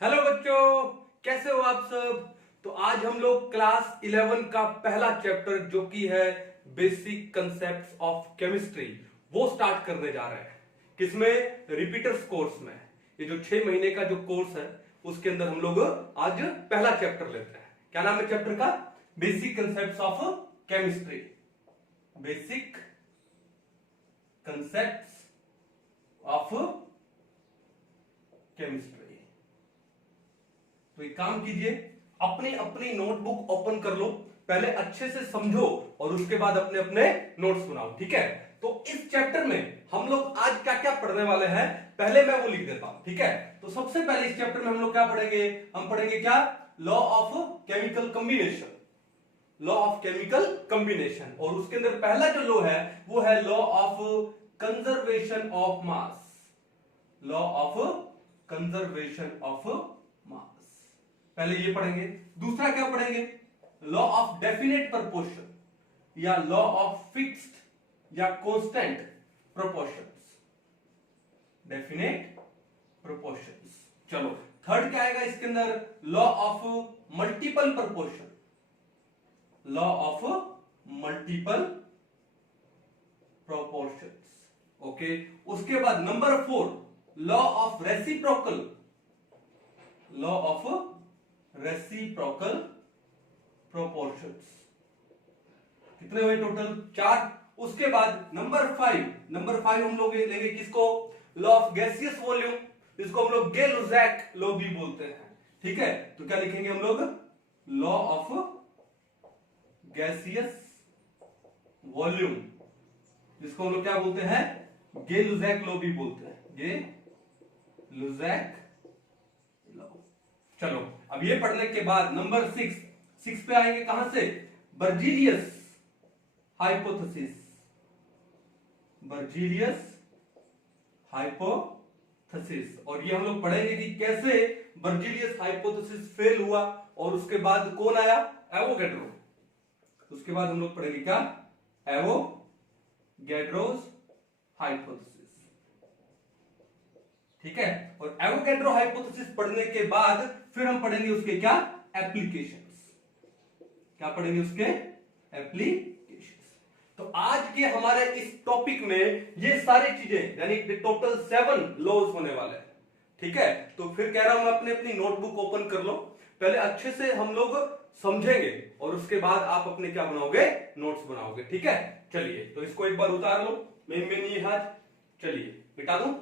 Hello बच्चों, कैसे हो आप सब। तो आज हम लोग क्लास 11 का पहला चैप्टर जो कि है बेसिक कंसेप्ट्स ऑफ केमिस्ट्री वो स्टार्ट करने जा रहे हैं। किसमें? रिपीटर्स कोर्स में। ये जो 6 महीने का जो कोर्स है उसके अंदर हम लोग आज पहला चैप्टर लेते हैं। क्या नाम है चैप्टर का? Basic concepts of chemistry. Basic concepts of chemistry. तो एक काम कीजिए, अपनी अपनी नोटबुक ओपन कर लो, पहले अच्छे से समझो और उसके बाद अपने अपने नोट्स बनाओ, ठीक है। तो इस चैप्टर में हम लोग आज क्या क्या पढ़ने वाले हैं पहले मैं वो लिख देता हूं, ठीक है। तो सबसे पहले इस चैप्टर में हम लोग क्या पढ़ेंगे? हम पढ़ेंगे क्या? Law of chemical combination. Law of chemical combination. और उसके अंदर पहला जो लॉ है वो है law of conservation of mass. Law of conservation of मास पहले ये पढ़ेंगे। दूसरा क्या पढ़ेंगे? लॉ ऑफ डेफिनेट प्रोपोर्शन या लॉ ऑफ फिक्स्ड या कांस्टेंट प्रोपोर्शंस। Definite proportions. चलो थर्ड क्या आएगा इसके अंदर? Law of multiple proportion. Law of multiple proportions. Okay. उसके बाद number 4 law of reciprocal. Law of reciprocal proportions. कितने हुए टोटल? 4। उसके बाद नंबर 5 हम लोग लेंगे किसको? लॉ ऑफ गैसियस वॉल्यूम, जिसको हम लोग गे-लुजैक लॉ भी बोलते हैं, ठीक है। तो क्या लिखेंगे हम लोग? लॉ ऑफ गैसियस वॉल्यूम, जिसको हम लोग क्या बोलते हैं? गे-लुजैक लॉ भी बोलते हैं, गे-लुजैक लॉ। चलो अब ये पढ़ने के बाद नंबर 6 पे आएंगे। कहां से? Berzelius hypothesis. Berzelius hypothesis. और ये हम लोग पढ़ेंगे कि कैसे बर्जीलियस हाइपोथेसिस फेल हुआ और उसके बाद कौन आया? एवोगैड्रो। उसके बाद हम लोग पढ़ेंगे क्या? एवोगैड्रोस हाइपोथेसिस, ठीक है। और एवोगैड्रो हाइपोथेसिस पढ़ने के बाद फिर हम पढ़ेंगे उसके क्या? एप्लीकेशंस। क्या पढ़ेंगे? उसके एप्लीकेशंस। तो आज के हमारे इस टॉपिक में ये सारी चीजें यानी टोटल 7 लॉज होने वाले हैं, ठीक है। तो फिर कह रहा हूं मैं अपनी अपनी नोटबुक ओपन कर लो, पहले अच्छे से हम लोग समझेंगे और उसके बाद आप अपने क्या बनाओगे? नोट्स बनाओगे, ठीक है। चलिए तो इसको एक बार उतार लो, मेन ये हाथ, चलिए मिटा दूं।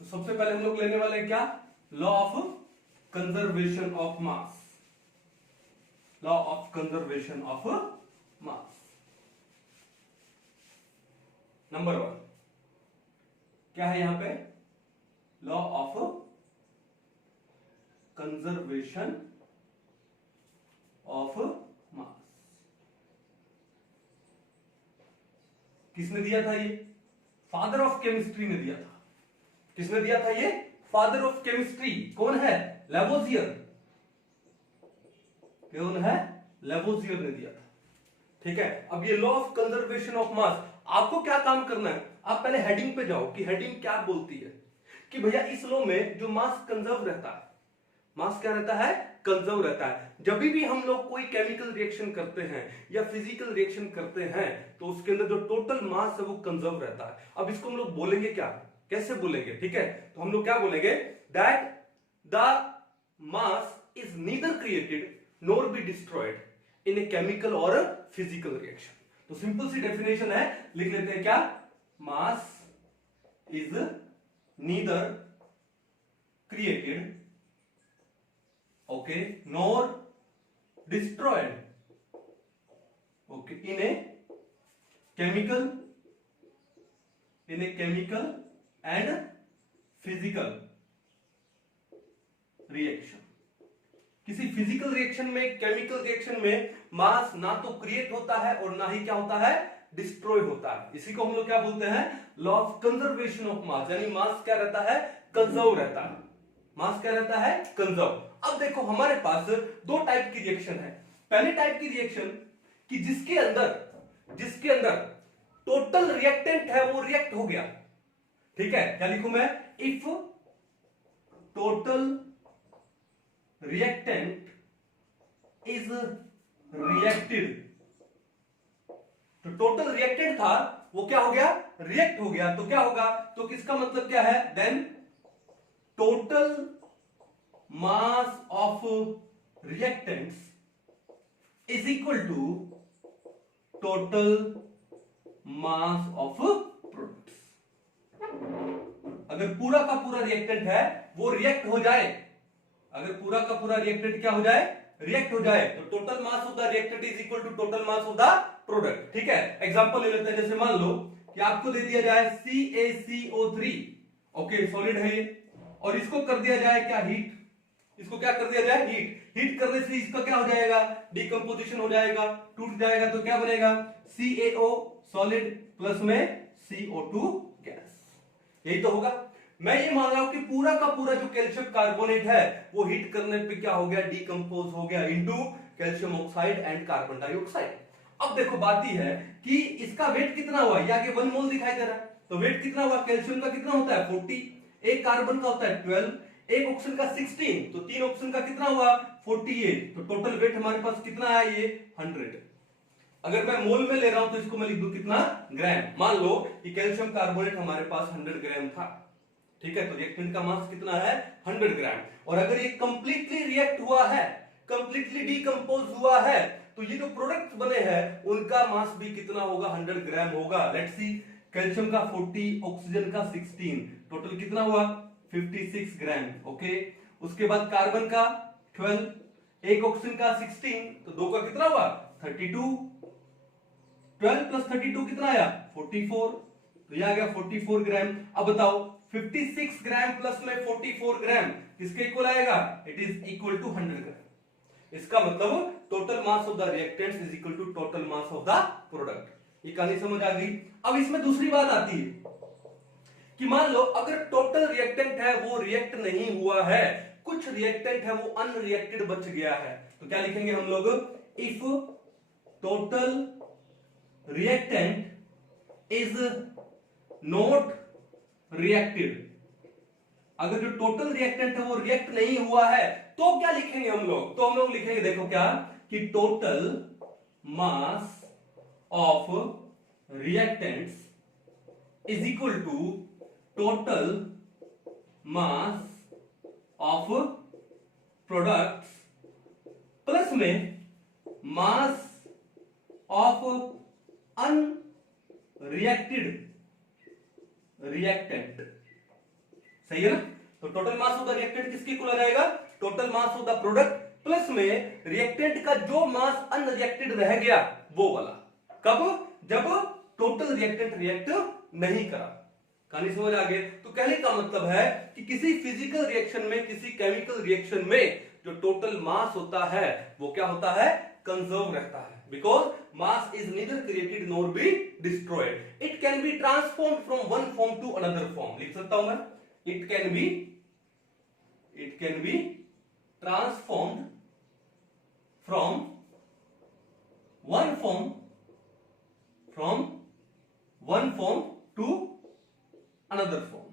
तो सबसे पहले हम लोग लेने वाले हैं क्या? Law of conservation of mass. Law of conservation of mass. Number 1 क्या है यहां पे? लॉ ऑफ कंजर्वेशन ऑफ मास। किसने दिया था ये? फादर ऑफ केमिस्ट्री ने दिया था। किसने दिया था ये? Father of chemistry. कौन है? लेवोजियर। कौन है? लेवोजियर ने दिया था, ठीक है। अब ये लॉ ऑफ कंजर्वेशन ऑफ मास, आपको क्या काम करना है? आप पहले हेडिंग पे जाओ कि हेडिंग क्या बोलती है कि भैया इस लॉ में जो मास कंजर्व रहता है, मास क्या रहता है? कंजर्व रहता है। जब भी हम लोग कोई केमिकल रिएक्शन करते हैं या फिजिकल रिएक्शन करते हैं तो उसके अंदर जो टोटल मास है वो कंजर्व रहता है। अब इसको हम लोग बोलेंगे क्या? कैसे बोलेंगे? ठीक है, तो हम लोग क्या बोलेंगे? That the mass is neither created nor be destroyed in a chemical और फिजिकल रिएक्शन। तो सिंपल सी डेफिनेशन है, लिख लेते हैं क्या? मास is neither created, okay, nor destroyed, okay, in a chemical and physical reaction. किसी फिजिकल रिएक्शन में, chemical reaction में मास ना तो क्रिएट होता है और ना ही क्या होता है? डिस्ट्रॉय होता है। इसी को हम लोग क्या बोलते हैं? लॉ ऑफ कंजर्वेशन ऑफ मास। यानी मास क्या रहता है? कंजर्व रहता है। मास क्या रहता है? कंजर्व। अब देखो हमारे पास 2 टाइप की रिएक्शन है। पहले टाइप की रिएक्शन कि जिसके अंदर टोटल रिएक्टेंट है वो रिएक्ट हो गया, ठीक है। क्या लिखूं मैं? If total reactant is reacted. तो टोटल रिएक्टेंट था वो क्या हो गया, रिएक्ट हो गया। तो क्या होगा, तो किसका मतलब क्या है, then total mass of reactants is equal to total mass of products. अगर पूरा का पूरा रिएक्टेंट है वो रिएक्ट हो जाए, अगर पूरा का पूरा रिएक्टेंट क्या हो जाए, रिएक्ट हो जाए, तो total mass of the reactant is equal to total mass of the product. ठीक है, एग्जांपल ले लेते हैं। जैसे मान लो कि आपको दे दिया जाए CaCO3, ओके सॉलिड है ये, और इसको कर दिया जाए क्या, हीट। इसको क्या कर दिया जाए, हीट। हीट करने से इसका क्या हो जाएगा, डिकम्पोजिशन हो जाएगा, टूट जाएगा। तो क्या बनेगा, CaO सॉलिड प्लस में CO2 गैस। यही तो होगा। मैं ये मान रहा हूं कि पूरा का पूरा जो कैल्शियम कार्बोनेट है वो हीट करने पे क्या हो गया, डिकम्पोज हो गया into calcium oxide and carbon dioxide. अब देखो बात ही है कि इसका वेट कितना हुआ, ये आगे 1 मोल दिखाई दे रहा है, तो वेट कितना हुआ, कैल्शियम का कितना होता है 40, एक कार्बन का होता है 12, एक ऑक्सीजन का 16, तो 3 ऑक्सीजन का कितना हुआ 48, तो टोटल वेट हमारे पास कितना है ये 100। अगर मैं मोल में ले रहा हूं तो इसको मैं लिख दूं कितना, ग्राम। मान लो कि कैल्शियम कार्बोनेट हमारे पास 100 ग्राम था, ठीक है, तो रिएक्टेंट का मास कितना है 100 ग्राम। और अगर ये कंप्लीटली रिएक्ट हुआ है, कंप्लीटली डिकम्पोज हुआ है, तो ये जो प्रोडक्ट बने हैं उनका मास भी कितना होगा, 100 ग्राम होगा। लेट्स सी, कैल्शियम का 40, ऑक्सीजन का 16, टोटल कितना हुआ 56 ग्राम। ओके, उसके बाद कार्बन का 12, एक ऑक्सीजन का 16, तो दो का कितना हुआ 32, 12 प्लस 32 कितना आया 44, तो ये आ गया 44 ग्राम। अब बताओ 56 ग्राम प्लस में 44 ग्राम किसके इक्वल आएगा, it is equal to 100 gram. इसका मतलब total mass of the reactants is equal to total mass of the product. ये कहानी समझ आ गई। अब इसमें दूसरी बात आती है कि मान लो अगर टोटल रिएक्टेंट है वो रिएक्ट नहीं हुआ है, कुछ रिएक्टेंट है वो अनरिएक्टेड बच गया है, तो क्या लिखेंगे हम लोग, if total reactant is not reacted. अगर जो टोटल रिएक्टेंट है वो रिएक्ट नहीं हुआ है तो क्या लिखेंगे हम लोग, तो हम लोग लिखेंगे देखो क्या, कि total mass of reactants is equal to total mass of products plus में मास ऑफ अनरिएक्टेड रिएक्टेंट। सही है ना, तो total mass of the reactant किसके इक्वल आ जाएगा, total mass of the product plus में रिएक्टेंट का जो मास अनरिएक्टेड रह गया वो वाला। कब, जब टोटल रिएक्टेंट रिएक्ट नहीं करा। कहानी समझ आ गई। तो कहने का मतलब है कि किसी फिजिकल रिएक्शन में, किसी केमिकल रिएक्शन में जो टोटल मास होता है वो क्या होता है, कंजर्व रहता है, because mass is neither created nor be destroyed, it can be transformed from one form to another form. लिख सकता हूं मैं, it can be transformed from one form to another form.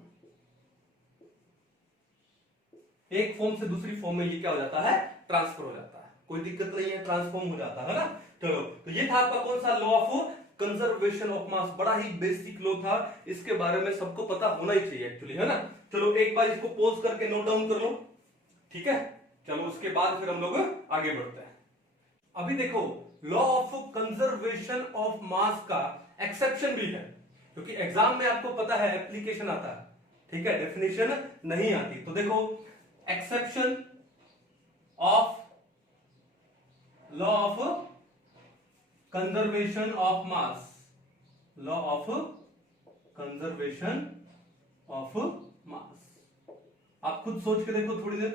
एक फॉर्म से दूसरी फॉर्म में ये क्या हो जाता है, ट्रांसफर हो जाता है, कोई दिक्कत नहीं है, ट्रांसफॉर्म हो जाता है ना। चलो, तो ये था आपका कौन सा, लॉ ऑफ कंजर्वेशन ऑफ मास। बड़ा ही बेसिक लॉ था, इसके बारे में सबको पता होना ही चाहिए एक्चुअली, है ना। चलो एक बार इसको पॉज करके नोट डाउन कर लो, ठीक है। चलो उसके बाद फिर हम लोग आगे बढ़ते हैं। अभी देखो, law of conservation of mass का एक्सेप्शन भी है, क्योंकि एग्जाम में आपको पता है एप्लीकेशन आता है, ठीक है, डेफिनेशन नहीं आती। तो देखो, exception of law of conservation of mass, law of conservation of मास। आप खुद सोच के देखो थोड़ी देर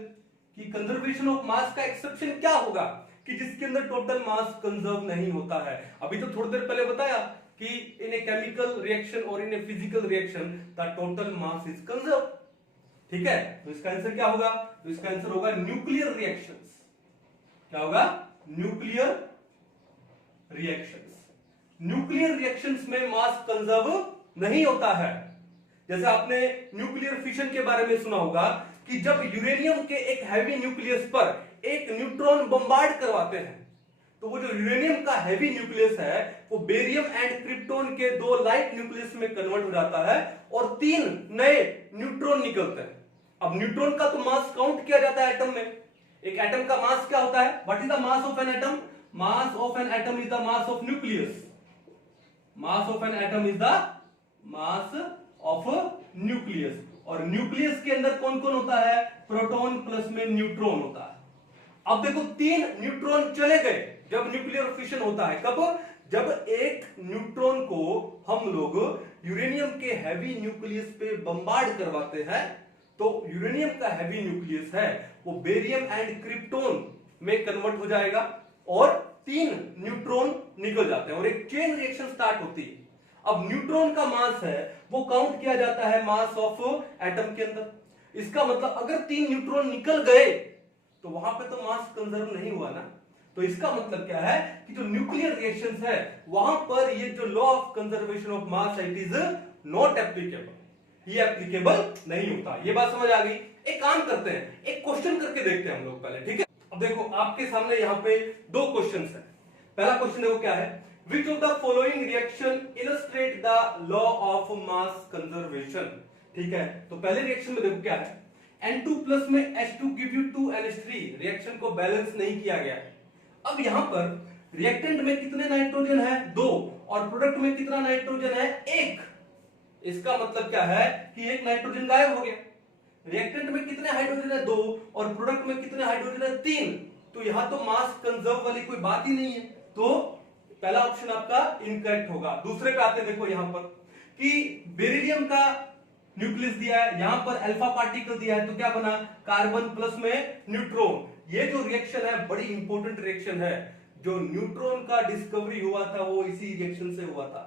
कि कंजर्वेशन ऑफ मास का एक्सेप्शन क्या होगा, कि जिसके अंदर टोटल मास कंजर्व नहीं होता है। अभी तो थोड़ी देर पहले बताया कि इन ए केमिकल रिएक्शन और in a physical reaction the total mass is conserve, ठीक है। तो इसका आंसर क्या होगा, तो इसका आंसर होगा न्यूक्लियर रिएक्शंस। क्या होगा, न्यूक्लियर रिएक्शंस। न्यूक्लियर रिएक्शंस में मास कंजर्व नहीं होता है, जैसे आपने न्यूक्लियर फिशन के बारे में सुना होगा कि जब यूरेनियम के एक हैवी न्यूक्लियस पर एक न्यूट्रॉन बम्बार्ड करवाते हैं तो वो जो यूरेनियम का हैवी न्यूक्लियस है वो बेरियम एंड क्रिप्टोन के दो लाइट न्यूक्लियस में कन्वर्ट हो जाता है और 3 नए न्यूट्रॉन निकलते हैं। अब न्यूट्रॉन का तो मास काउंट किया जाता है एटम में। एक एटम का मास क्या होता है? What is the mass of an atom? Mass of an atom is the mass of nucleus. Mass of an atom is the mass of nucleus. और न्यूक्लियस के अंदर कौन कौन होता है? प्रोटॉन प्लस में न्यूट्रॉन होता है। अब देखो 3 न्यूट्रॉन चले गए जब न्यूक्लियर फिशन होता है। कब? जब एक न्यूट्रॉन को हम लोग यूरेनियम के हैवी न्यूक्लियस पे बम्बार्ड करवाते हैं तो यूरेनियम का हैवी न्यूक्लियस है वो बेरियम एंड क्रिप्टोन में कन्वर्ट हो जाएगा और 3 न्यूट्रॉन निकल जाते हैं और एक चेन रिएक्शन स्टार्ट होती है। अब न्यूट्रॉन का मास है वो काउंट किया जाता है मास ऑफ एटम के अंदर। इसका मतलब अगर 3 न्यूट्रॉन निकल गए तो वहां पे तो मास कंजर्व नहीं हुआ ना। तो इसका मतलब क्या है कि जो न्यूक्लियर रिएक्शंस है वहां पर ये जो law of conservation of mass it is not applicable, ये एप्लीकेबल नहीं होता। ये बात समझ आ गई? एक काम करते हैं, एक क्वेश्चन करके देखते हैं हम लोग पहले, ठीक है? अब देखो आपके सामने यहां पे 2 क्वेश्चंस हैं। पहला क्वेश्चन देखो क्या है, which of the following reaction illustrate the law of mass conservation. ठीक है, तो पहले रिएक्शन में देखो क्या है, N2 प्लस में H2 give you 2NH3। Reaction को बैलेंस नहीं किया गया है। अब यहां पर रिएक्टेंट में कितने नाइट्रोजन है? 2 और प्रोडक्ट में कितना नाइट्रोजन है? 1। इसका मतलब क्या है कि एक नाइट्रोजन गायब हो गया। रिएक्टेंट में कितने हाइड्रोजन है? 2 और प्रोडक्ट में कितने हाइड्रोजन है? 3। तो यहां तो मास कंजर्व वाली कोई बात ही नहीं है, तो पहला ऑप्शन आपका इनकरेक्ट होगा। दूसरे पे आते हैं, देखो यहां पर कि बेरिलियम का न्यूक्लियस दिया है, यहां पर अल्फा पार्टिकल दिया है, तो क्या बना? कार्बन प्लस में न्यूट्रॉन। ये जो रिएक्शन है बड़ी इंपॉर्टेंट रिएक्शन है। जो न्यूट्रॉन का डिस्कवरी हुआ था वो इसी रिएक्शन से हुआ था।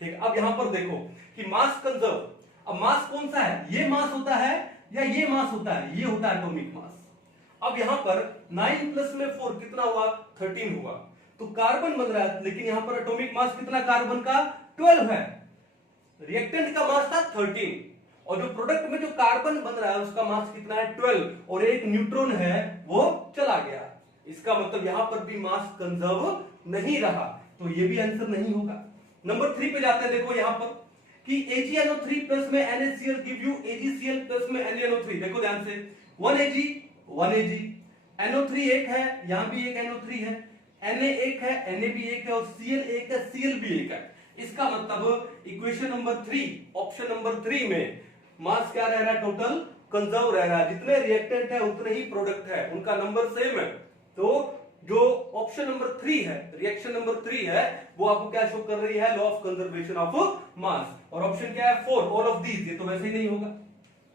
ठीक, अब यहां पर देखो कि मास कंजर्व। अब मास कौन सा है? ये मास होता है या ये मास होता है? ये होता है एटॉमिक मास। अब यहां पर 9 प्लस में 4 कितना हुआ? 13 हुआ। तो कार्बन बन रहा है, लेकिन यहां पर एटॉमिक मास कितना कार्बन का? 12 है। रिएक्टेंट का मास था 13 और जो प्रोडक्ट में जो कार्बन बन रहा है उसका मास कितना है? 12 और एक न्यूट्रॉन है वो चला गया। इसका मतलब यहां पर भी मास कंजर्व नहीं रहा, तो ये भी आंसर नहीं होगा। नंबर 3 पे जाते हैं, देखो यहां पर कि AgNO3 प्लस में NaCl give you AgCl plus में NaNO3। देखो ध्यान से, 1 Ag 1 Ag, NO3 एक है, यहां भी एक NO3 है, Na एक है, Na भी एक है और Cl एक है, Cl भी एक है। इसका मतलब इक्वेशन नंबर 3 ऑप्शन नंबर 3 में मास क्या रह रहा है? टोटल कंजर्व रह रहा है। जितने रिएक्टेंट है उतने ही प्रोडक्ट है, उनका नंबर सेम है। तो जो ऑप्शन नंबर 3 है, रिएक्शन नंबर 3 है, वो आपको क्या शो कर रही है? लॉ ऑफ कंजर्वेशन ऑफ मास। और ऑप्शन क्या है? 4 ऑल ऑफ दीज। ये तो वैसे ही नहीं होगा,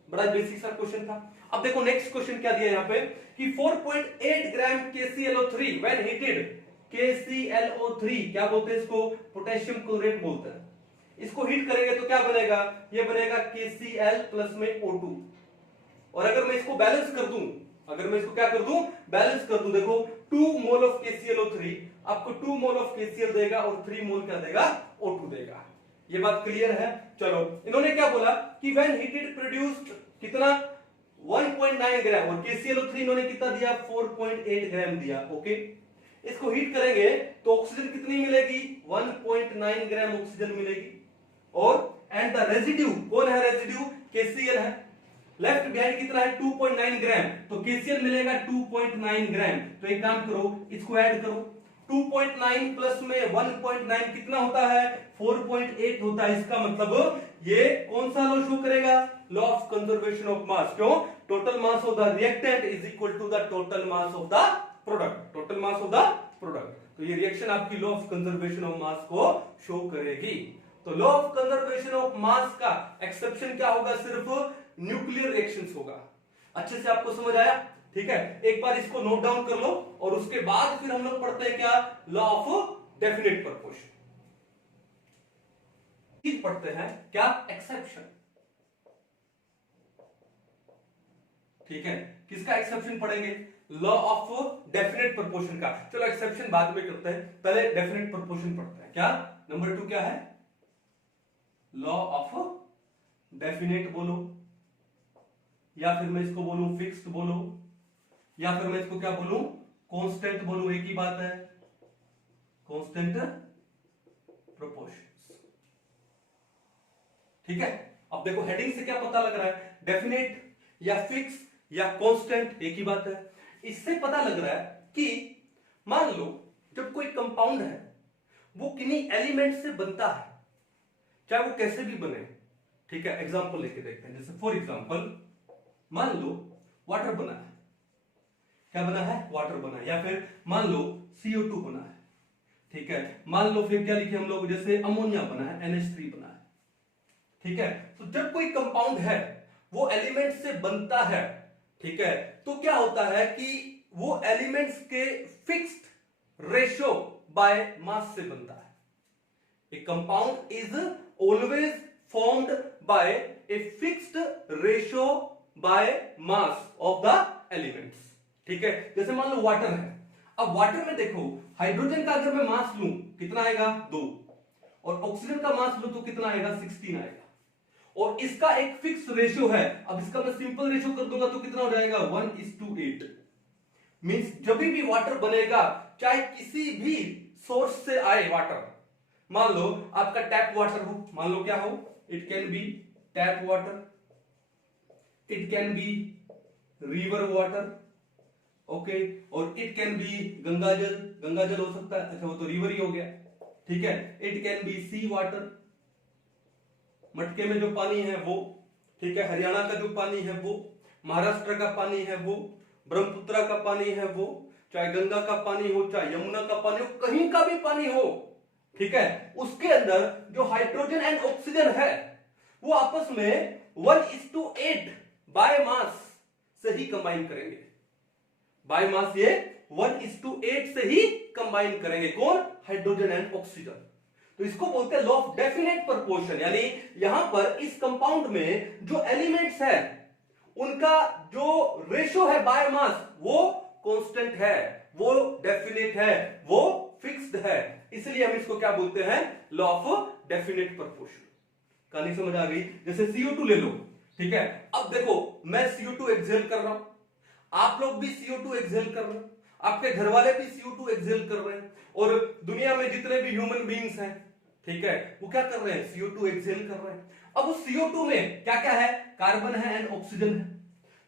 बड़ा बेसिक सा क्वेश्चन था। अब देखो नेक्स्ट क्वेश्चन क्या दिया यहाँ पे कि 4.8 ग्राम KClO3 व्हेन हीटेड। KClO3 क्या बोलते हैं इसको? पोटेशियम क्लोरेट बोलते हैं। इसको हीट करेंगे तो क्या बनेगा? ये बनेगा KCl प्लस में O2। और अगर मैं इसको बैलेंस कर दूं, अगर मैं इसको क्या कर दूं? बैलेंस कर दूं, देखो 2 मोल ऑफ KClO3 आपको 2 मोल ऑफ KCl देगा और 3 मोल क्या देगा? O2 देगा। ये बात क्लियर है? चलो, इन्होंने क्या बोला कि व्हेन हीटेड प्रोड्यूस्ड कितना? 1.9 ग्राम और KClO3 इन्होंने कितना दिया? 4.8 ग्राम दिया। ओके, इसको हीट करेंगे तो ऑक्सीजन कितनी मिलेगी? 1.9 ग्राम ऑक्सीजन मिलेगी। और एंड द रेजिड्यू, कौन है रेजिड्यू? KCl है। लेफ्ट बिहाइंड कितना है? 2.9 ग्राम, तो KCl मिलेगा 2.9 ग्राम। तो एक काम करो, इसको ऐड करो, 2.9 प्लस में 1.9 कितना होता है? 4.8 होता है। इसका मतलब ये कौन सा लॉ शो करेगा? Law of conservation of mass. क्यों? Total mass of the reactant is equal to the total mass of the product. Total mass of the product. तो ये रिएक्शन आपकी law of conservation of mass को show करेगी। तो law of conservation of mass का exception क्या होगा? सिर्फ न्यूक्लियर रिएक्शंस होगा। अच्छे से आपको समझ आया? ठीक है, एक बार इसको नोट डाउन कर लो और उसके बाद फिर हम लोग पढ़ते हैं क्या? Law of definite proportion. पढ़ते हैं क्या? एक्सेप्शन। ठीक है, किसका एक्सेप्शन पढ़ेंगे? लॉ ऑफ डेफिनेट प्रपोर्शन का। चलो एक्सेप्शन बाद में करते हैं, पहले डेफिनेट प्रपोर्शन पढ़ते हैं। क्या नंबर 2 क्या है? लॉ ऑफ डेफिनेट बोलो, या फिर मैं इसको बोलूं फिक्स्ड बोलो, या फिर मैं इसको क्या बोलूं कांस्टेंट बोलूं, एक ही बात है, कांस्टेंट प्रोपोर्शंस। ठीक है, अब देखो हेडिंग से क्या पता लग रहा है, डेफिनेट या फिक्स या कांस्टेंट एक ही बात है। इससे पता लग रहा है कि मान लो जब कोई कंपाउंड है वो किन्हीं एलिमेंट से बनता है, चाहे वो कैसे भी बने। ठीक है, एग्जांपल लेके देखते हैं, जैसे फॉर एग्जांपल मान लो वाटर बना है, क्या बना है, वाटर बना है, या फिर मान लो CO2 बना है। ठीक है, मान लो फिर क्या लिखे हम लोग, जैसे अमोनिया बना है, NH3 बना है। ठीक है, तो जब कोई कंपाउंड है वो एलिमेंट से बनता है, ठीक है, तो क्या होता है कि वो एलिमेंट्स के फिक्स्ड रेशियो बाय मास से बनता है। ए compound is always formed by a fixed ratio by mass of the elements. ठीक है, जैसे मान लो वाटर है, अब वाटर में देखो हाइड्रोजन का अगर मैं मास लूं कितना आएगा 2, और ऑक्सीजन का मास लूं तो कितना आएगा 16 आएगा, और इसका एक फिक्स रेशियो है। अब इसका मैं सिंपल रेशियो कर दूंगा तो कितना हो जाएगा 1:8। मींस जब भी वाटर बनेगा, चाहे किसी भी सोर्स से आए वाटर, मान लो आपका टैप वाटर हो, मान लो क्या हो, it can B tap water, it can B river water, okay, और इट कैन बी गंगा जल, गंगा जल हो सकता है, अच्छा वो तो रिवर ही हो गया। ठीक है, it can be sea water, मटके में जो पानी है वो, ठीक है, हरियाणा का जो पानी है वो, महाराष्ट्र का पानी है वो, ब्रह्मपुत्र का पानी है वो, चाहे गंगा का पानी हो, चाहे यमुना का पानी हो, कहीं का भी पानी हो। ठीक है, उसके अंदर जो हाइड्रोजन एंड ऑक्सीजन है वो आपस में 1:8 बाय मास से ही कंबाइन करेंगे। बाय मास ये 1:8 से ही कंबाइन करेंगे, कौन, हाइड्रोजन एंड ऑक्सीजन। तो इसको बोलते हैं लॉ ऑफ डेफिनेट प्रोपोर्शन, यानी यहां पर इस कंपाउंड में जो एलिमेंट्स है उनका जो रेशियो है बाय मास वो कांस्टेंट है, वो डेफिनेट है, वो फिक्स्ड है, इसलिए हम इसको क्या बोलते हैं, लॉ ऑफ डेफिनेट प्रोपोर्शन। कहानी समझ आ गई। जैसे CO2 ले लो, ठीक है, अब देखो मैं CO2 एक्सहेल कर रहा हूं, आप लोग भी CO2 एक्सहेल कर रहे हैं, आपके घर वाले भी CO2 एक्सहेल कर रहे हैं, और दुनिया में जितने भी ह्यूमन बीइंग्स हैं, ठीक है, वो क्या कर रहे हैं, CO2 एक्सहेल कर रहे हैं। अब उस CO2 में क्या क्या है, कार्बन है एंड ऑक्सीजन है।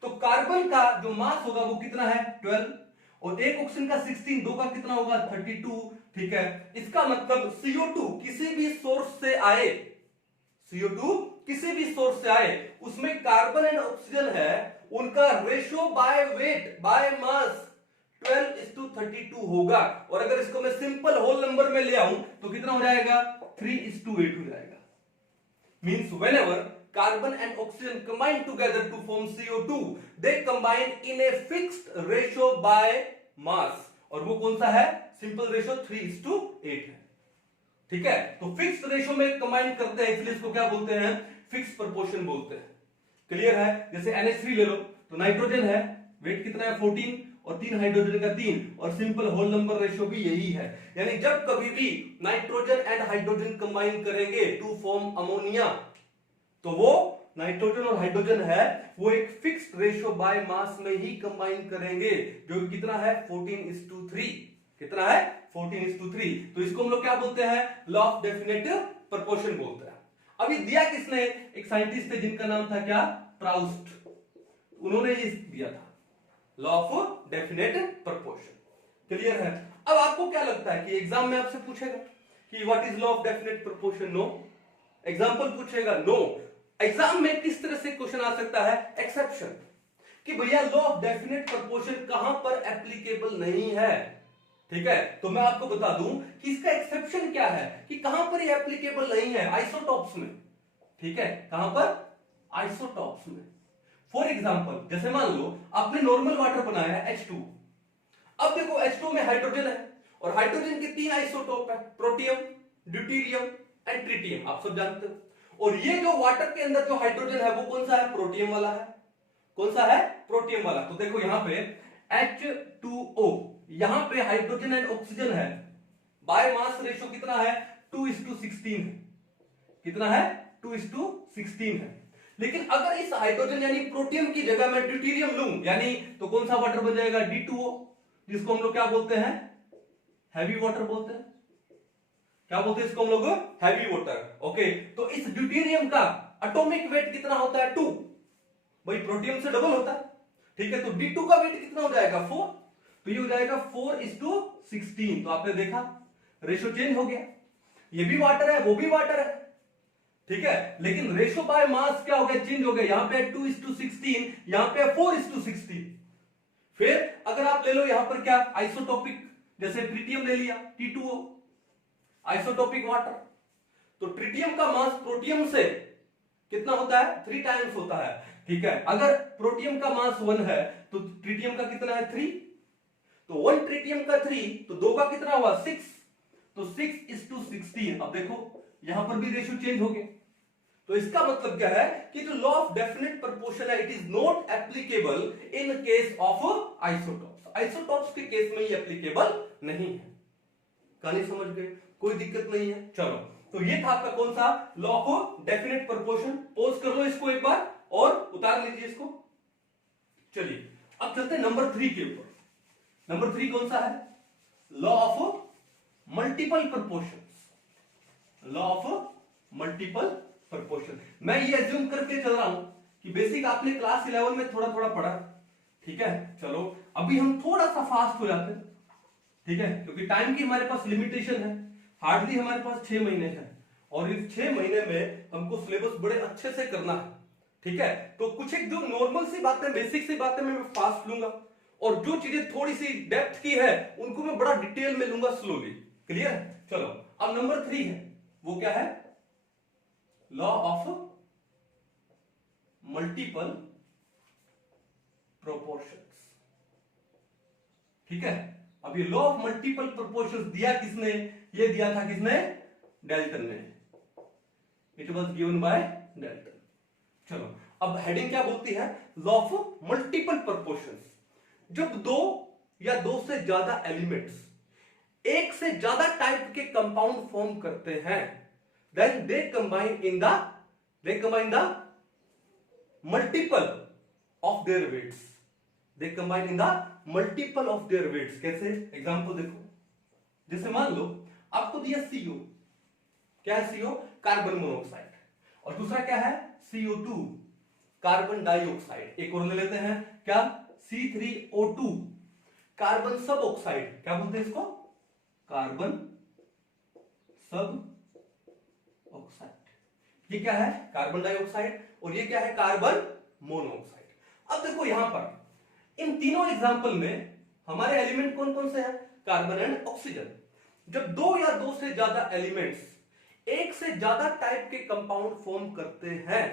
तो कार्बन का जो मास होगा वो कितना है 12, और एक ऑक्सीजन का 16, दो का कितना होगा 32। ठीक है, इसका मतलब CO2 किसी भी सोर्स से आए, CO2 किसी भी सोर्स से आए, उसमें कार्बन एंड ऑक्सीजन है, उनका ratio by weight by mass 12:32 होगा। और अगर इसको मैं सिंपल होल नंबर में ले आऊं तो कितना हो जाएगा 3:8 हो जाएगा। Means whenever carbon and oxygen combine together to form CO2, they combine in a fixed ratio by mass, और वो कौन सा है, सिंपल रेशियो 3:8 है। ठीक है, तो फिक्स रेशियो में कंबाइन करते हैं, इसलिए इसको क्या बोलते हैं, फिक्स प्रोपोर्शन बोलते हैं। क्लियर है। जैसे NH3 ले लो, तो नाइट्रोजन है, वेट कितना है 14, और 3 हाइड्रोजन का 3, और सिंपल होल नंबर रेशियो भी यही है। यानी जब कभी भी नाइट्रोजन एंड हाइड्रोजन कंबाइन करेंगे टू फॉर्म अमोनिया, तो वो नाइट्रोजन और हाइड्रोजन है वो एक फिक्स्ड रेशियो बाय मास में ही कंबाइन करेंगे, जो कितना है 14:3। कितना है 14:3। तो इसको हम लोग क्या बोलते हैं, लॉ ऑफ डेफिनेट प्रोपोर्शन बोलते हैं। अभी दिया किसने, एक साइंटिस्ट थे जिनका नाम था क्या, प्राउस्ट, उन्होंने ये दिया था law of definite proportion. Clear है। अब आपको क्या लगता है कि एग्जाम में आपसे पूछेगा कि what is law of definite proportion, no. Example पूछेगा, नो। एग्जाम में किस तरह से क्वेश्चन आ सकता है, एक्सेप्शन, कि भैया लॉ ऑफ डेफिनेट प्रोपोर्शन कहां पर एप्लीकेबल नहीं है। ठीक है, तो मैं आपको बता दूं कि इसका एक्सेप्शन क्या है, कि कहां पर ये एप्लीकेबल नहीं है, आइसोटॉप्स में। ठीक है, कहां पर, आइसोटॉप्स में। फॉर एग्जाम्पल, जैसे मान लो आपने नॉर्मल वाटर बनाया है H2, अब देखो H2 में हाइड्रोजन है, और हाइड्रोजन के 3 आइसोटॉप है, प्रोटियम, ड्यूटेरियम एंड ट्रिटियम, आप सब जानते हो। और ये जो वाटर के अंदर जो हाइड्रोजन है वो कौन सा है, प्रोटियम वाला है। कौन सा है, प्रोटियम वाला। तो देखो यहां पे H2O, यहां पे हाइड्रोजन एंड ऑक्सीजन है, बाय मास रेशियो कितना है 2:16 है। कितना है 2:16 है। लेकिन अगर इस हाइड्रोजन यानी प्रोटियम की जगह मैं ड्यूटेरियम लूं यानी तो कौन सा वाटर बन जाएगा D2O, जिसको हम लोग क्या बोलते हैं हैवी वाटर बोलते हैं। क्या बोलते हैं इसको हम लोग हैवी वाटर। ओके, तो इस ड्यूटेरियम का एटॉमिक वेट कितना होता है 2, भाई प्रोटियम से डबल होता है। ठीक है, तो D2 का वेट कितना हो जाएगा 4, तो ये हो जाएगा 4:16। तो आपने देखा रेशो चेंज हो गया, ये भी वाटर है वो भी वाटर है। ठीक है, लेकिन रेशो बाय मास क्या हो गया चेंज हो गया, यहां पे 2:16 यहां पे 4:16। फिर अगर आप ले लो यहां पर क्या आइसोटोपिक, जैसे ट्रिटियम ले लिया T2O आइसोटोपिक वाटर, तो ट्रिटियम का मास प्रोटियम से कितना होता है 3 टाइम्स होता है। ठीक है, अगर प्रोटियम का मास 1 है तो ट्रिटियम का कितना है 3, तो 1 ट्रिटियम का 3 तो 2 का कितना हुआ 6, तो 6:16। अब देखो यहां पर भी रेशियो चेंज हो गया। तो इसका मतलब क्या है कि जो लॉ ऑफ डेफिनेट प्रोपोर्शन है it is not applicable in case of isotopes, isotopes के केस में ये एप्लीकेबल नहीं है। कहानी समझ गए, कोई दिक्कत नहीं है। चलो, तो ये था आपका कौन सा law of definite proportion. Pose कर लो इसको एक बार और उतार लीजिए इसको। चलिए अब चलते हैं नंबर 3 के ऊपर। नंबर 3 कौन सा है, law of multiple proportions, law of multiple proportion. मैं ये एज्यूम करके चल रहा हूं कि बेसिक आपने क्लास 11 में थोड़ा थोड़ा पढ़ा। ठीक है, चलो अभी हम थोड़ा सा फास्ट हो जाते हैं। ठीक है, क्योंकि टाइम की हमारे पास लिमिटेशन है, हार्डली हमारे पास 6 महीने हैं और इस 6 महीने में हमको सिलेबस बड़े अच्छे से करना है। ठीक है, तो कुछ एक जो नॉर्मल सी बातें बेसिक सी बातें मैं फास्ट लूंगा और जो चीजें थोड़ी सी डेप्थ की है उनको मैं बड़ा डिटेल में लूंगा स्लोली। क्लियर है? चलो अब नंबर 3 है, वो क्या है, लॉ ऑफ मल्टीपल प्रोपोर्शंस। ठीक है, अब ये लॉ ऑफ मल्टीपल प्रोपोर्शंस दिया किसने, ये दिया था किसने, डेल्टन ने। It was given by Dalton. चलो अब हेडिंग क्या बोलती है, लॉ ऑफ मल्टीपल प्रोपोर्शंस। जब दो या दो से ज्यादा एलिमेंट्स एक से ज्यादा टाइप के कंपाउंड फॉर्म करते हैं, then they combine in the multiple of their weights, they combine in the multiple of their weights. कैसे, एग्जांपल देखो, जैसे मान लो आपको दिया CO, क्या है CO, कार्बन मोनोऑक्साइड, और दूसरा क्या है CO2 कार्बन डाइऑक्साइड। एक और ले लेते हैं क्या, C3O2 कार्बन सब ऑक्साइड, क्या बोलते हैं इसको, कार्बन सब ऑक्साइड। ये क्या है, कार्बन डाइऑक्साइड, और ये क्या है, कार्बन मोनोऑक्साइड। अब देखो यहां पर इन तीनों एग्जांपल में हमारे एलिमेंट कौन कौन से हैं, कार्बन एंड ऑक्सीजन। जब दो या दो से ज्यादा एलिमेंट्स एक से ज्यादा टाइप के कंपाउंड फॉर्म करते हैं,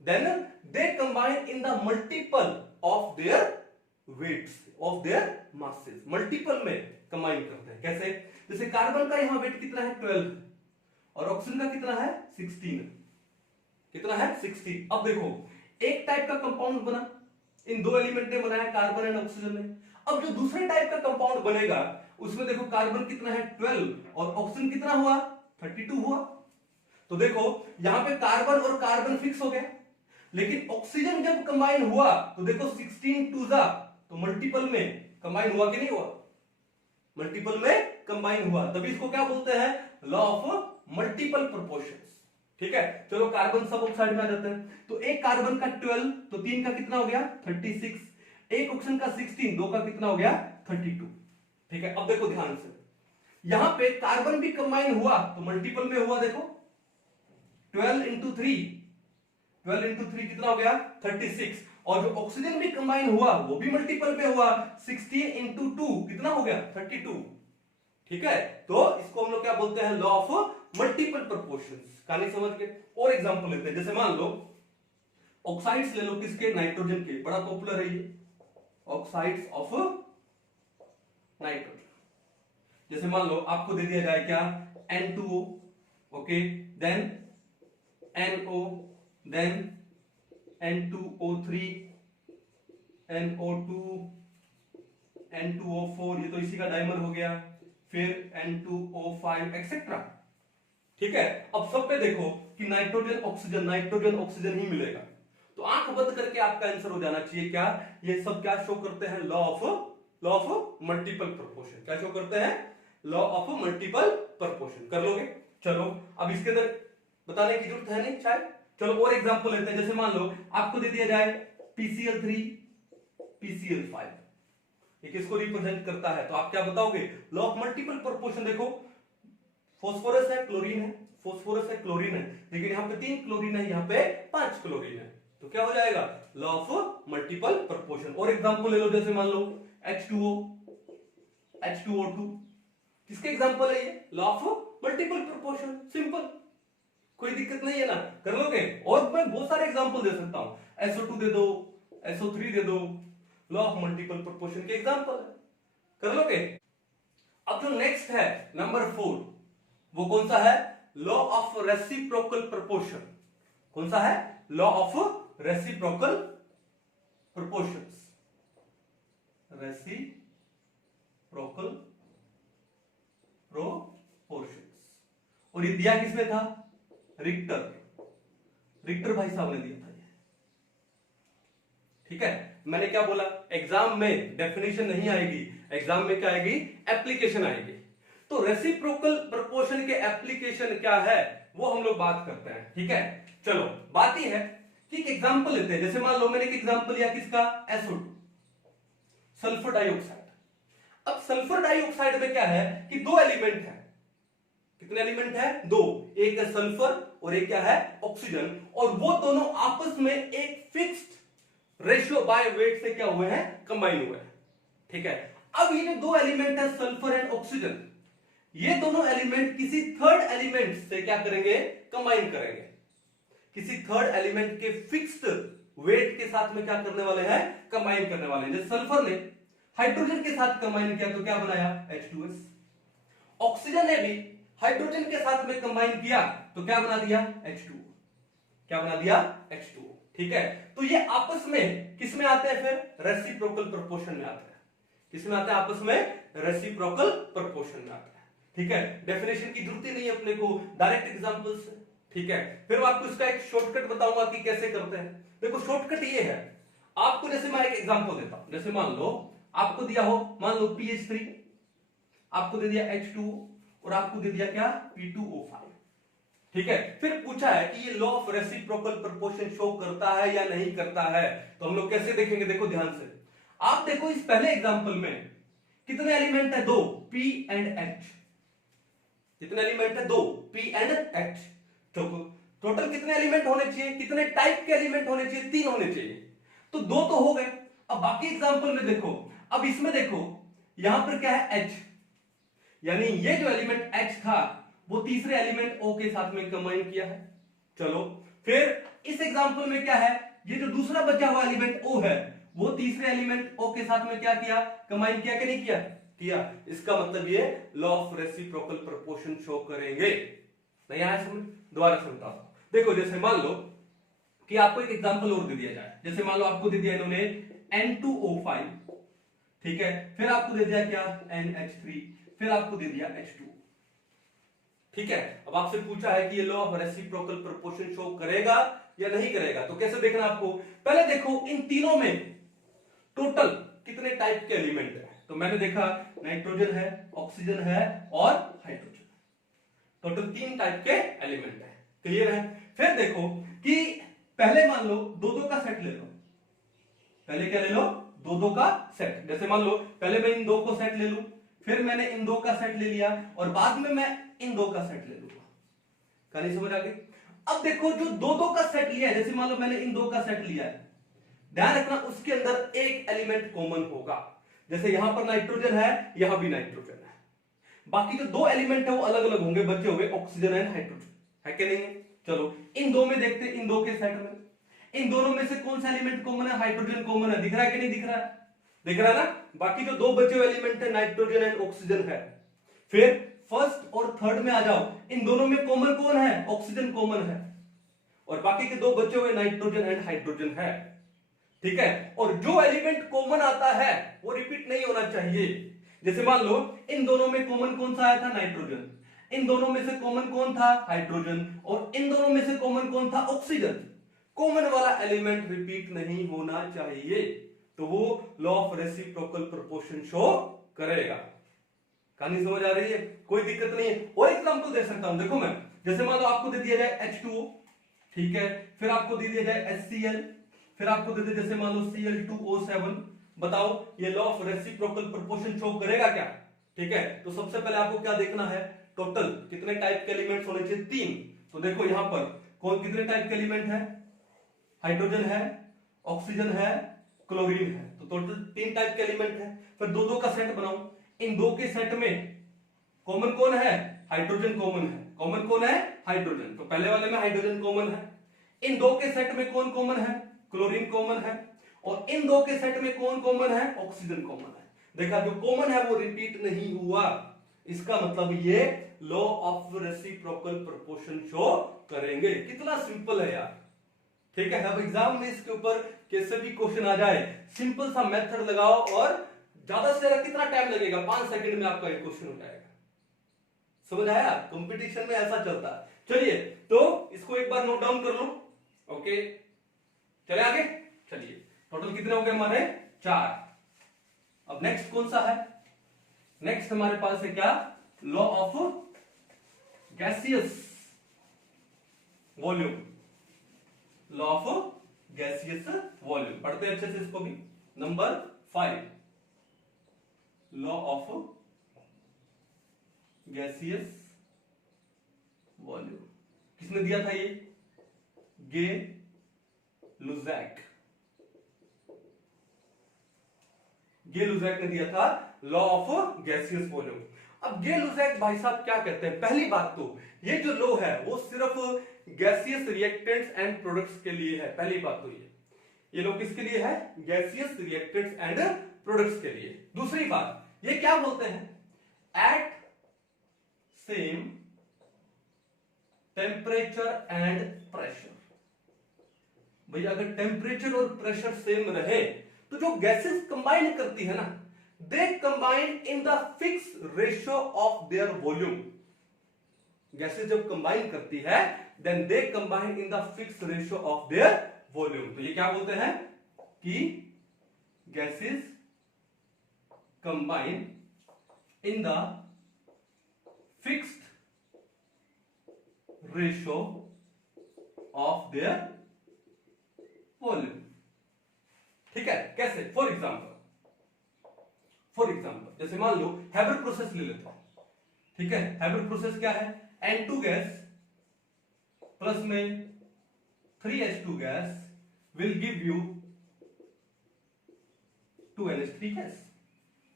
then they combine in the multiple of their weights, of their masses. Multiple में कंबाइन करते हैं। कैसे, जैसे कार्बन का यहां वेट कितना है 12 और ऑक्सीजन का कितना है 16, कितना है 60। अब देखो एक टाइप का कंपाउंड बना, इन दो एलिमेंट ने बनाया कार्बन एंड ऑक्सीजन ने। अब जो दूसरे टाइप का कंपाउंड बनेगा उसमें देखो कार्बन कितना है 12 और ऑक्सीजन कितना हुआ 32 हुआ। तो देखो यहां पे कार्बन और कार्बन फिक्स हो गया, लेकिन ऑक्सीजन जब कंबाइन हुआ तो देखो 16 टू जा, तो मल्टीपल में कंबाइन हुआ कि नहीं हुआ, मल्टीपल में कंबाइन हुआ, तभी इसको क्या बोलते हैं, लॉ ऑफ मल्टीपल प्रोपोर्शंस। ठीक है, चलो कार्बन सब ऑक्साइड में आ जाते हैं। तो एक कार्बन का 12 तो 3 का कितना हो गया 36, एक ऑक्सीजन का 16 2 का कितना हो गया 32। ठीक है, अब देखो ध्यान से, यहां पे कार्बन भी कंबाइन हुआ तो मल्टीपल में हुआ, देखो 12 इंटू 3, 12 इंटू 3 कितना हो गया 36, और जो ऑक्सीजन भी कंबाइन हुआ वो भी मल्टीपल में हुआ, 60 इंटू 2 कितना हो गया 32। ठीक है, तो इसको हम लोग क्या बोलते हैं, लॉ ऑफ मल्टीपल प्रोपोर्शंस। कहानी समझ के और एग्जांपल लेते हैं। जैसे मान लो ऑक्साइड्स ले लो, किसके, नाइट्रोजन के, बड़ा पॉपुलर है ये, ऑक्साइड्स ऑफ नाइट्रोजन। जैसे मान लो आपको दे दिया जाए क्या, N2O, okay, then NO, then N2O3, NO2, N2O4, ये तो इसी का डाइमर हो गया, फिर N2O5 एक्सेट्रा। ठीक है, अब सब पे देखो कि नाइट्रोजन ऑक्सीजन ही मिलेगा। तो आंख बंद करके आपका आंसर हो जाना चाहिए क्या, ये सब क्या शो करते हैं, लॉ ऑफ मल्टीपल प्रोपोर्शन। क्या शो करते हैं, लॉ ऑफ मल्टीपल प्रोपोर्शन। कर लोगे? चलो अब इसके अंदर बताने की जरूरत है नहीं शायद। चलो और एग्जांपल लेते हैं। जैसे मान लो आपको दे दिया जाए PCl3 PCl5, ये किसको रिप्रेजेंट करता है, तो आप क्या बताओगे, लॉ ऑफ मल्टीपल प्रोपोर्शन। देखो फास्फोरस है, क्लोरीन है, फास्फोरस है, क्लोरीन है, लेकिन यहाँ पे 3 क्लोरीन है, यहाँ पे 5 क्लोरीन है, तो क्या हो जाएगा, लॉ ऑफ मल्टीपल प्रोपोर्शन। और एग्जांपल ले लो, जैसे मान लो H2O H2O2, किसके एग्जांपल है ये, law of multiple proportion. Simple, कोई दिक्कत नहीं है ना, कर लोगे। और मैं बहुत सारे एग्जांपल दे सकता हूं, SO2 दे दो, SO3 दे दो, लॉ ऑफ मल्टीपल प्रोपोर्शन के एग्जांपल है, कर लोगे। अब जो नेक्स्ट है नंबर 4, वो कौन सा है, लॉ ऑफ रेसिप्रोकल प्रोपोर्शन। कौन सा है, law of reciprocal proportions, reciprocal proportions. और ये दिया किसने था, रिक्टर भाई साहब ने दिया था ये। ठीक है, मैंने क्या बोला, एग्जाम में डेफिनेशन नहीं आएगी, एग्जाम में क्या आएगी, एप्लीकेशन आएगी। तो रेसिप्रोकल प्रोपोर्शन के एप्लीकेशन क्या है वो हम लोग बात करते हैं। ठीक है, चलो बात ही है कि एक एग्जांपल लेते हैं। जैसे मान लो मैंने एक एग्जांपल लिया किसका, SO2, सल्फर डाइऑक्साइड। अब सल्फर डाइऑक्साइड में क्या है कि 2 एलिमेंट है। कितने एलिमेंट है, 2, एक है सल्फर और एक क्या है, ऑक्सीजन, और वो दोनों आपस में एक फिक्स्ड रेशियो बाय वेट से क्या हुए हैं, कंबाइन हुए हैं। ठीक है, अब ये जो 2 एलिमेंट है सल्फर एंड ऑक्सीजन, ये दोनों एलिमेंट किसी थर्ड एलिमेंट से क्या करेंगे, कंबाइन करेंगे, किसी थर्ड एलिमेंट के फिक्स्ड वेट के साथ में क्या करने वाले हैं, कंबाइन करने वाले हैं। जैसे सल्फर ने हाइड्रोजन के साथ कंबाइन किया तो क्या बनाया, H2S। ऑक्सीजन ने भी हाइड्रोजन के साथ में कंबाइन किया तो क्या बना दिया, H2O। क्या बना दिया, H2O। ठीक है, तो ये आपस में किस में आते हैं, फिर रेसिप्रोकल प्रोपोर्शन में आते हैं। किस में आते हैं, आपस में रेसिप्रोकल प्रोपोर्शन में आते हैं। ठीक है, डेफिनेशन की जरूरत ही नहीं है अपने को, डायरेक्ट एग्जांपल से। ठीक है, फिर मैं आपको इसका एक शॉर्टकट बताऊंगा कि कैसे करते हैं। देखो शॉर्टकट ये है, आपको जैसे मैं एक एग्जांपल देता हूं। जैसे मान लो आपको दिया हो, मान लो PH3, आपको दे दिया H2O और आपको दे दिया क्या, P2O5। ठीक है, फिर पूछा है कि ये law of reciprocal proportion show करता है या नहीं करता है, तो हम लोग कैसे देखेंगे, देखो ध्यान से। आप देखो इस पहले एग्जांपल में कितने एलिमेंट है, 2, P एंड H। कितने एलिमेंट है, 2, P एंड H। तो टोटल कितने एलिमेंट होने चाहिए, कितने टाइप के एलिमेंट होने चाहिए, 3 होने चाहिए, तो 2 तो हो गए। अब बाकी एग्जांपल में देखो, अब इसमें देखो यहां पर क्या है, H, यानी ये जो एलिमेंट H था वो तीसरे एलिमेंट O के साथ में कंबाइन किया है। चलो फिर इस एग्जांपल में क्या है, ये जो दूसरा बचा हुआ एलिमेंट O है वो तीसरे एलिमेंट O के साथ में क्या किया, कंबाइन किया कि नहीं किया, किया। इसका मतलब ये law of reciprocal proportion show करेंगे। नहीं आया समझ, दोबारा समझता हूं। देखो जैसे मान लो कि आपको एक एग्जांपल और दे दिया जाए। जैसे मान लो आपको दे दिया इन्होंने N2O5, ठीक है, फिर आपको दे दिया क्या, NH3, फिर आपको दे दिया H2। ठीक है, अब आपसे पूछा है कि ये law of reciprocal proportion show करेगा या नहीं करेगा, तो कैसे देखना आपको, पहले देखो इन तीनों में टोटल कितने टाइप के एलिमेंट है। तो मैंने देखा नाइट्रोजन है, ऑक्सीजन है और हाइड्रोजन, टोटल 3 टाइप के एलिमेंट है। क्लियर है। फिर देखो कि पहले मान लो 2-2 का सेट ले लो, पहले क्या ले लो, 2-2 का सेट। जैसे मान लो पहले मैं इन 2 को सेट ले लूं, फिर मैंने इन 2 का सेट ले लिया और बाद में मैं इन 2 का सेट ले लूंगा। कहानी समझ आ गई। अब देखो जो 2-2 का सेट लिया है, जैसे मान लो मैंने इन 2 का सेट लिया है, ध्यान रखना उसके अंदर एक एलिमेंट कॉमन होगा। जैसे यहां पर नाइट्रोजन है, यहां भी नाइट्रोजन है, बाकी जो 2 एलिमेंट है वो अलग अलग होंगे, बचे हुए ऑक्सीजन एंड हाइड्रोजन, है कि नहीं। चलो इन 2 में देखते हैं, इन 2 के सेट में इन दोनों में से कौन सा एलिमेंट कॉमन है, हाइड्रोजन कॉमन है, दिख रहा है कि नहीं दिख रहा है, दिख रहा है ना। बाकी जो 2 बचे हुए एलिमेंट है नाइट्रोजन एंड ऑक्सीजन है। फिर फर्स्ट और थर्ड में आ जाओ, इन दोनों में कॉमन कौन है, ऑक्सीजन कॉमन है, और बाकी के 2 बचे हुए नाइट्रोजन एंड हाइड्रोजन है। ठीक है, और जो एलिमेंट कॉमन आता है वो रिपीट नहीं होना चाहिए। जैसे मान लो इन दोनों में कॉमन कौन सा आया था, नाइट्रोजन, इन दोनों में से कॉमन कौन था, हाइड्रोजन, और इन दोनों में से कॉमन कौन था, ऑक्सीजन। कॉमन वाला एलिमेंट रिपीट नहीं होना चाहिए, तो वो law of reciprocal proportion show करेगा। कहानी समझ आ रही है? कोई दिक्कत नहीं है। और एग्जांपल दे सकता हूं, देखो मैं, जैसे मान लो आपको दे दिया जाए H2O, ठीक है, फिर आपको दे दिया जाए HCl, फिर आपको दे दिया जैसे मान लो Cl2O7, बताओ ये law of reciprocal proportion show करेगा क्या? ठीक है, तो सबसे पहले आपको क्या देखना है, टोटल कितने टाइप के एलिमेंट्स होने चाहिए, 3। तो देखो यहां पर कौन कितने टाइप के एलिमेंट है, हाइड्रोजन है, ऑक्सीजन है, क्लोरीन है, तो टोटल 3 टाइप के एलिमेंट है। फिर दो दो का सेट बनाओ, इन दो के सेट में कॉमन कौन है, हाइड्रोजन कॉमन है। कॉमन कौन है, हाइड्रोजन, तो पहले वाले में हाइड्रोजन कॉमन है। इन दो के सेट में कौन कॉमन है, क्लोरीन कॉमन है। और इन दो के सेट में कौन कॉमन है, ऑक्सीजन कॉमन है। देखा, जो कॉमन है वो रिपीट नहीं हुआ, इसका मतलब ये law of reciprocal proportion show करेंगे। कितना सिंपल है यार, ठीक है। अब एग्जाम में इसके ऊपर कैसे भी क्वेश्चन आ जाए, सिंपल सा मेथड लगाओ और ज्यादा से ज्यादा कितना टाइम लगेगा, 5 सेकंड में आपका ये क्वेश्चन हो जाएगा। समझ आया? कंपटीशन में ऐसा चलता है। चलिए, तो इसको एक बार नोट डाउन कर लो। ओके, चले आगे। चलिए, टोटल कितने हो गए हमारे, 4। अब नेक्स्ट कौन सा है, नेक्स्ट हमारे पास है क्या, law of gaseous volume. Law of gaseous volume पढ़ते हैं अच्छे से इसको भी। Number 5, law of gaseous volume. किसने दिया था ये, गे लुजैक। गे लुजैक ने दिया था लॉ ऑफ गैसियस वॉल्यूम। अब गे लुजैक भाई साहब क्या कहते हैं, पहली बात तो ये जो लॉ है वो सिर्फ गैसियस रिएक्टेंट्स एंड प्रोडक्ट्स के लिए है। पहली बात तो ये लॉ किसके लिए है, गैसियस रिएक्टेंट्स एंड प्रोडक्ट्स के लिए। दूसरी बात, ये क्या बोलते हैं, at same temperature and pressure. भैया अगर टेम्परेचर और प्रेशर सेम रहे तो जो गैसेस कंबाइन करती है ना, they combine in the fix ratio of their volume. Gases जब कंबाइन करती है then they combine in the fix ratio of their volume. तो ये क्या बोलते हैं कि gases combine in the fixed ratio of their volume. ठीक है, कैसे, फॉर एग्जाम्पल जैसे मान लो हैबर प्रोसेस ले लेते हैं। ठीक है, हैबर प्रोसेस क्या है, N2 गैस प्लस में 3H2 gas will give you 2NH3 gas.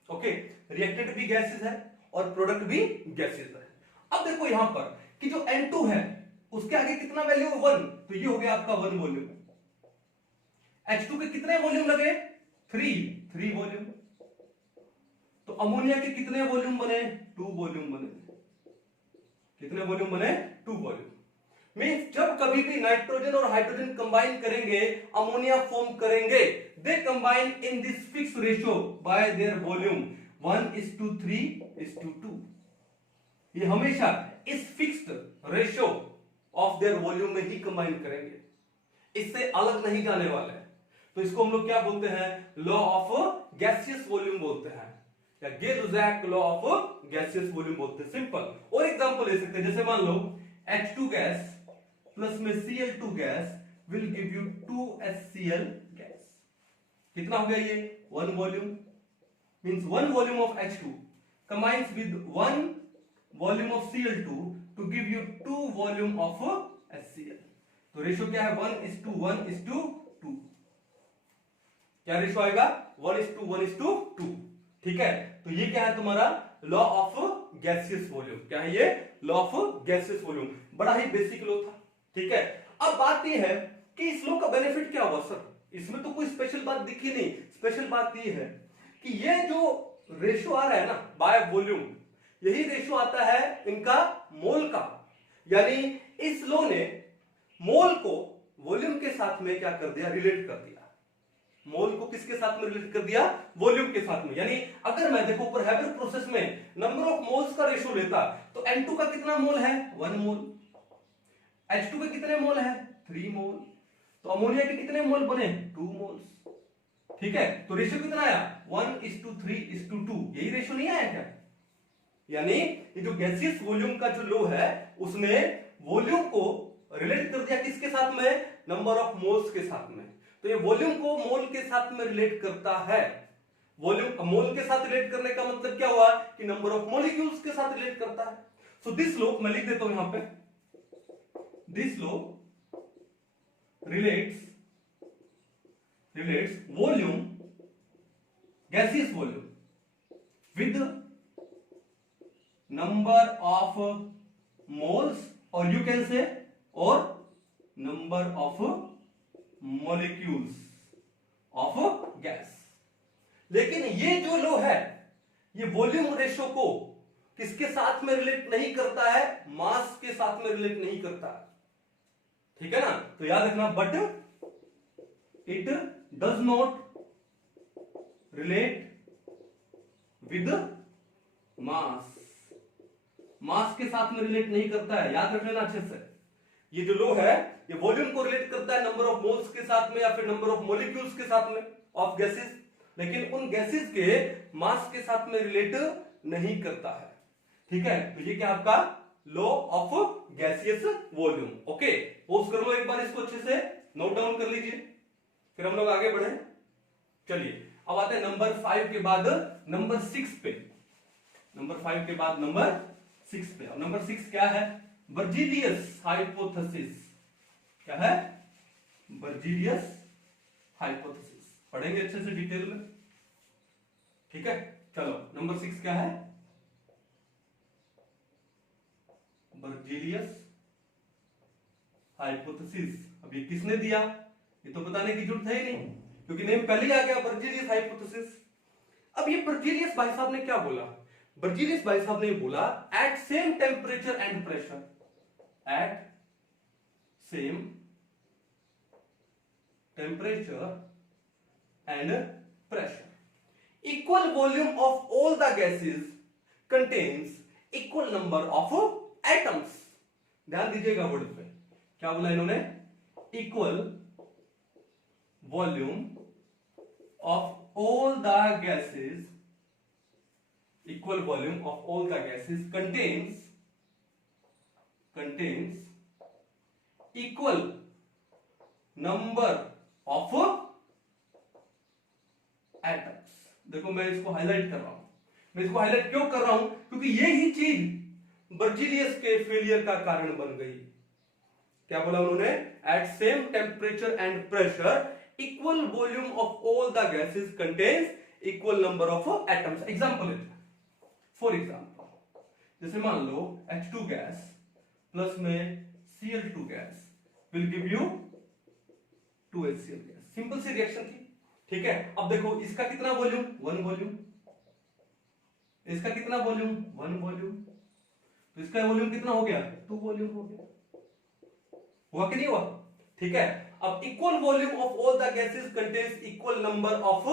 Okay, reactant भी गैसेस है और प्रोडक्ट भी गैसेस है। अब देखो यहां पर कि जो N2 है उसके आगे कितना वैल्यू, 1, तो ये हो गया आपका 1 वॉल्यूम। H2 के कितने वॉल्यूम लगे, 3 वॉल्यूम। तो अमोनिया के कितने वॉल्यूम बने, 2 वॉल्यूम बने। कितने वॉल्यूम बने, 2 वॉल्यूम। मींस जब कभी भी नाइट्रोजन और हाइड्रोजन कंबाइन करेंगे, अमोनिया फॉर्म करेंगे, दे combine in this fix ratio by there volume 1:3:2। ये हमेशा इस fixed ratio of their volume में ही कंबाइन करेंगे, इससे अलग नहीं जाने वाले हैं। तो इसको हम लोग क्या बोलते हैं, लॉ ऑफ गैसियस वॉल्यूम बोलते हैं, या गे लुजैक लॉ ऑफ गैसियस वॉल्यूम बोलते हैं। सिंपल। और एग्जांपल ले सकते हैं, जैसे मान लो H2 गैस प्लस में Cl2 gas will give you 2HCl gas. कितना हो गया ये, 1 volume. Means 1 volume of H2 combines with 1 volume of Cl2 to give you 2 volume of HCl। तो रेशियो क्या है, 1:1:2। क्या रेशियो आएगा, 1:1:2। ठीक है, तो ये क्या है तुम्हारा लॉ ऑफ गैसियस वॉल्यूम। क्या है ये, लॉ ऑफ गैसियस वॉल्यूम। बड़ा ही बेसिक लॉ था। ठीक है, अब बात ये है कि इस लॉ का बेनिफिट क्या हुआ सर, इसमें तो कोई स्पेशल बात दिखी नहीं। स्पेशल बात ये है कि ये जो रेशियो आ रहा है ना बाय वॉल्यूम, यही रेशियो आता है इनका मोल का। यानी इस लॉ ने मोल को वॉल्यूम के साथ में क्या कर दिया, रिलेट कर दिया। मोल को किसके साथ में रिलेट कर दिया, वॉल्यूम के साथ में। यानी अगर मैं देखो ऊपर हैबर प्रोसेस में नंबर ऑफ मोल्स का रेशियो लेता तो N2 का कितना मोल है, 1 मोल। H2 के कितने मोल है, 3 मोल। तो अमोनिया के कितने मोल बने? 2 मोल्स। ठीक है, तो रेशियो कितना आया? 1:3:2। यही रेशियो नहीं आया क्या? यानी ये जो गैसियस वॉल्यूम का जो लॉ है उसने वॉल्यूम को रिलेट कर दिया किसके साथ में? नंबर ऑफ मोल्स के साथ में। तो ये वॉल्यूम को मोल के साथ में रिलेट करता है। वॉल्यूम मोल के साथ रिलेट करने का मतलब क्या हुआ कि नंबर ऑफ मॉलिक्यूल्स के साथ रिलेट करता है। सो दिस लॉ मैं लिख देता हूं यहां पे, this law relates volume, gaseous volume with number of moles और यू कैन से और number of molecules of gas. लेकिन ये जो लॉ है ये वॉल्यूम रेशियो को किसके साथ में रिलेट नहीं करता है? मास के साथ में रिलेट नहीं करता है। ठीक है ना, तो याद रखना, but it does not relate with mass, mass के साथ में रिलेट नहीं करता है। याद रख लेना अच्छे से, ये जो लॉ है ये वॉल्यूम को रिलेट करता है नंबर ऑफ मोल्स के साथ में या फिर नंबर ऑफ मॉलिक्यूल्स के साथ में ऑफ गैसेस, लेकिन उन गैसेस के मास के साथ में रिलेट नहीं करता है। ठीक है, तो ये क्या आपका law of gaseous volume. Okay, pose कर लो एक बार इसको, अच्छे से नोट डाउन कर लीजिए, फिर हम लोग आगे बढ़े। चलिए अब आते हैं नंबर 5 के बाद नंबर 6 पे। नंबर 5 के बाद नंबर 6 पे। और नंबर 6 क्या है? Berzelius hypothesis. क्या है? Berzelius hypothesis. पढ़ेंगे अच्छे से डिटेल में। ठीक है, चलो नंबर 6 क्या है? Berzelius hypothesis. अब ये किसने दिया? ये तो बताने की जरूरत है ही नहीं, क्योंकि नेम पहले ही आ गया, बर्जीलियस हाइपोथेसिस। अब ये बर्जीलियस भाई साहब ने क्या बोला? बर्जीलियस भाई साहब ने बोला at same temperature and pressure, at same temperature and pressure, equal volume of all the gases contains equal number of atoms। ध्यान दीजिएगा वर्ड पे, क्या बोला इन्होंने? equal volume of all the gases, equal volume of all the gases contains equal number of atoms। देखो मैं इसको highlight कर रहा हूं, मैं इसको हाईलाइट क्यों कर रहा हूं? क्योंकि यही चीज बर्जीलियस के फेलियर का कारण बन गई। क्या बोला उन्होंने? At same temperature and pressure equal volume of all the gases contains equal number of atoms. Example लेते हैं, फॉर एग्जांपल जैसे मान लो H2 गैस प्लस में Cl2 gas will give you 2HCl gas. Simple सी रिएक्शन थी। ठीक है, अब देखो इसका कितना वॉल्यूम? 1 वॉल्यूम, इसका कितना वॉल्यूम? 1 वॉल्यूम, तो इसका वॉल्यूम कितना हो गया? 2 वॉल्यूम हो गया। हुआ कि नहीं हुआ? ठीक है, अब equal volume of all the gases contains equal number of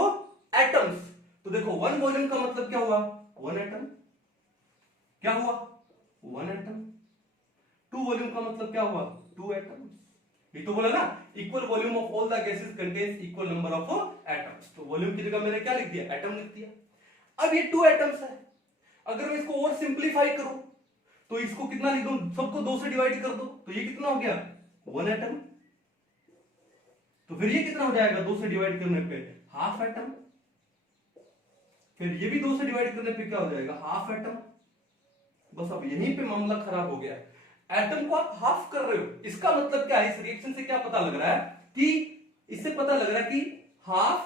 atoms. तो देखो 1 वॉल्यूम का मतलब क्या हुआ? 1 एटम। क्या हुआ? 1 एटम। 2 वॉल्यूम का मतलब क्या हुआ? 2 एटम्स। ये तो बोला ना, equal volume of all the gases contains equal number of atoms. तो वॉल्यूम की जगह मैंने क्या लिख दिया? एटम लिख दिया। अब ये 2 एटम्स है, अगर मैं इसको और सिंपलीफाई करूं तो इसको कितना लिख दूं? सबको 2 से डिवाइड कर दो, तो ये कितना हो गया? 1 एटम। तो फिर ये कितना हो जाएगा 2 से डिवाइड करने पे? Half atom. फिर ये भी 2 से डिवाइड करने पे क्या हो जाएगा? Half atom. बस अब यहीं पे मामला खराब हो गया। एटम को आप हाफ कर रहे हो, इसका मतलब क्या है? इस रिएक्शन से क्या पता लग रहा है? कि इससे पता लग रहा है कि half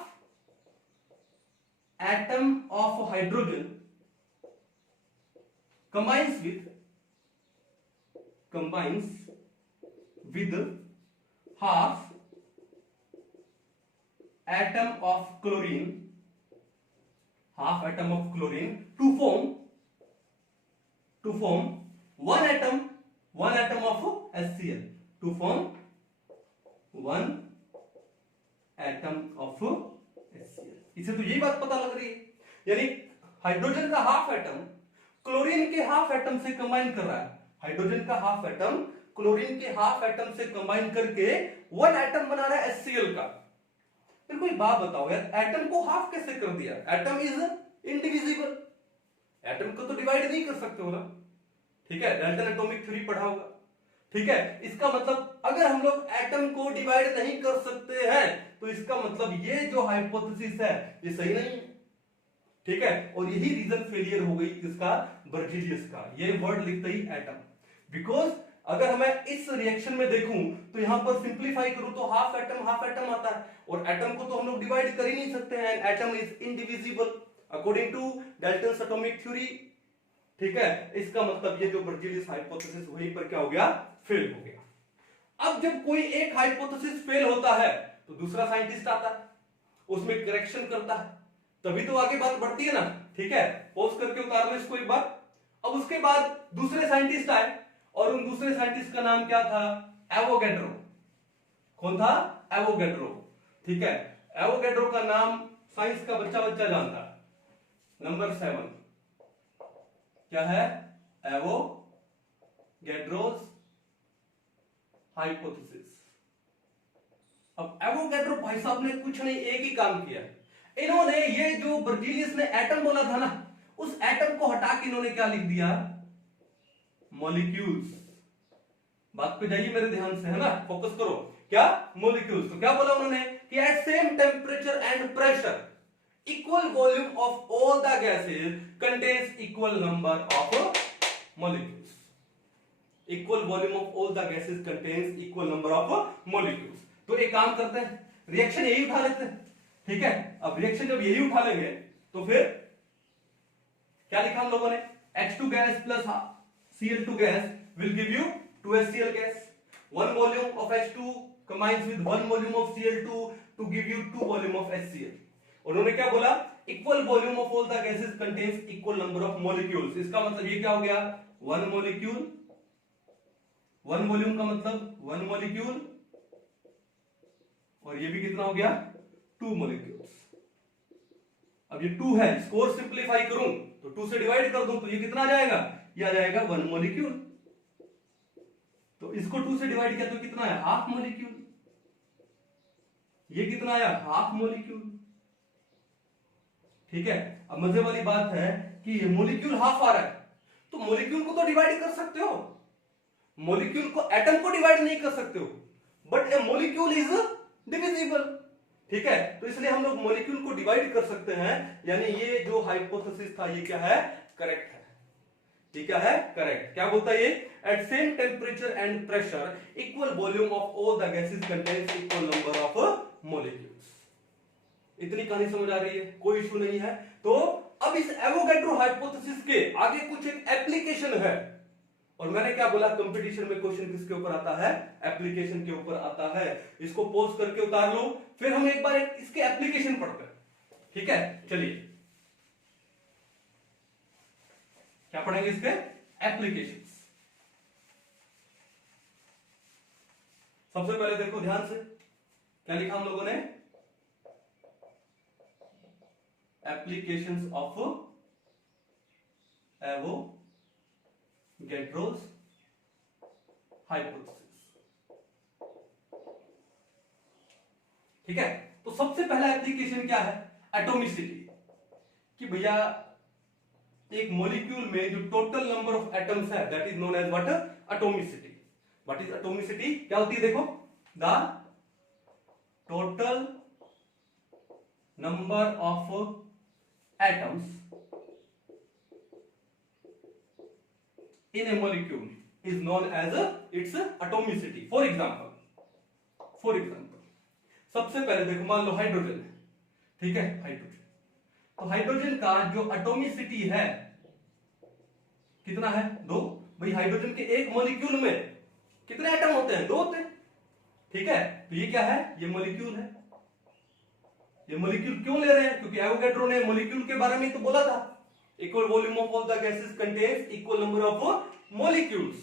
atom of hydrogen combines with half atom of chlorine to form one atom of HCl, to form one atom of HCl। इसे तो यही बात पता लग रही है, यानी हाइड्रोजन का हाफ एटम क्लोरीन के हाफ एटम से कंबाइन कर रहा है। हाइड्रोजन का हाफ एटम क्लोरीन के हाफ एटम से कंबाइन करके 1 एटम बना रहा है HCl का। फिर कोई बात बताओ यार, एटम को हाफ कैसे कर दिया? एटम इज इंडिविजिबल, एटम को तो डिवाइड नहीं कर सकते हो ना, ठीक है, डाल्टन एटॉमिक थ्योरी पढ़ा होगा, ठीक है। इसका मतलब अगर हम लोग एटम को डिवाइड नहीं कर सकते हैं तो इसका मतलब ये जो हाइपोथेसिस है ये सही नहीं है, ठीक है। और यही रीजन फेलियर हो गई किसका? बर्जीलियस का। ये वर्ड लिखते ही एटम, बिकॉज अगर मैं इस रिएक्शन में देखूं तो यहां पर सिंप्लीफाई करूं तो हाफ एटम आता है, और एटम को तो हम लोग डिवाइड कर ही नहीं सकते हैं, atom is indivisible according to Dalton's atomic theory, ठीक है। इसका मतलब ये जो बर्जीलियस हाइपोथेसिस वहीं पर क्या हो गया? फेल हो गया। अब जब कोई एक हाइपोथेसिस फेल होता है तो दूसरा साइंटिस्ट आता है, उसमें करेक्शन करता है, तभी तो आगे बात बढ़ती है ना, ठीक है। पॉज करके उतार लो इसको एक बार। अब उसके बाद दूसरे साइंटिस्ट आए, और उन दूसरे साइंटिस्ट का नाम क्या था? एवोगैड्रो। कौन था? एवोगैड्रो, ठीक है। एवोगैड्रो का नाम साइंस का बच्चा जानता है। नंबर 7 क्या है? Avogadro's hypothesis. अब एवोगैड्रो भाई साहब ने कुछ नहीं, एक ही काम किया, इन्होंने ये जो बर्जीलियस ने एटम बोला था ना, उस एटम को हटा के इन्होंने क्या लिख दिया? मॉलिक्यूल्स। बात पे जाइए मेरे ध्यान से, है ना, फोकस करो। क्या? मॉलिक्यूल्स। तो क्या बोला उन्होंने कि at same temperature and pressure equal volume of all the gases contains equal number of molecules. Equal volume of all the gases contains equal number of molecules. तो एक काम करते हैं, रिएक्शन यही उठा लेते हैं, ठीक है। अब रिएक्शन जब यही उठा लेंगे तो फिर क्या लिखा हम लोगों ने? H2 gas plus Cl2 gas will give you 2HCl gas. One volume of H2 combines with one volume of Cl2 to give you 2 volume of HCl. उन्होंने क्या बोला? Equal volume of all the gases contains equal number of molecules. इसका मतलब ये क्या हो गया? One molecule. One volume का मतलब one molecule. और ये भी कितना हो गया? 2 molecules. अब ये 2 है, इसको और सिंप्लीफाई करूं तो 2 से डिवाइड कर दूं तो ये कितना आ जाएगा? ये आ जाएगा 1 molecule. तो इसको 2 से डिवाइड किया तो कितना है? Half molecule. ये कितना आया? हाफ मॉलिक्यूल, ठीक है। अब मजे वाली बात है कि ये मॉलिक्यूल हाफ आ रहा है, तो मॉलिक्यूल को तो डिवाइड कर सकते हो, मॉलिक्यूल को, एटम को डिवाइड नहीं कर सकते हो, but A molecule is divisible, ठीक है। तो इसलिए हम लोग मॉलिक्यूल को डिवाइड कर सकते हैं, यानी ये जो हाइपोथेसिस था ये क्या है? करेक्ट है। ये क्या है? करेक्ट। क्या बोलता है ये? At same temperature and pressure equal volume of all the gases contains equal number of molecules. इतनी कहानी समझ आ रही है? कोई इशू नहीं है। तो अब इस एवोगैड्रो हाइपोथेसिस के आगे कुछ एक एप्लीकेशन है, और मैंने क्या बोला? कंपटीशन में क्वेश्चन किसके ऊपर आता है? एप्लीकेशन के ऊपर आता है। इसको पॉज करके उतार लो, फिर हम एक बार इसके एप्लीकेशन पढ़ते हैं, ठीक है। चलिए क्या पढ़ेंगे? इसके एप्लीकेशंस। सबसे पहले देखो ध्यान से, क्या लिखा हम लोगों ने? एप्लीकेशंस ऑफ एवोगैड्रोस हाइपोथेसिस, ठीक है। तो सबसे पहला एप्लीकेशन क्या है? एटॉमिसिटी। कि भैया एक मॉलिक्यूल में जो टोटल नंबर ऑफ एटम्स है that is known as what? Atomicity. What is atomicity? क्या होती है? देखो, the total number of atoms in a molecule is known as its atomicity. For example सबसे पहले देखो, मान लो हाइड्रोजन है, ठीक है, हाइड्रोजन। तो हाइड्रोजन का जो एटॉमिसिटी है कितना है? 2। भाई हाइड्रोजन के एक मॉलिक्यूल में कितने एटम होते हैं? 2 होते हैं, ठीक है। तो ये क्या है? ये मॉलिक्यूल है। ये मॉलिक्यूल क्यों ले रहे हैं? क्योंकि एवोगैड्रो ने मॉलिक्यूल के बारे में तो बोला था, equal volume of all the gases contains equal number of molecules,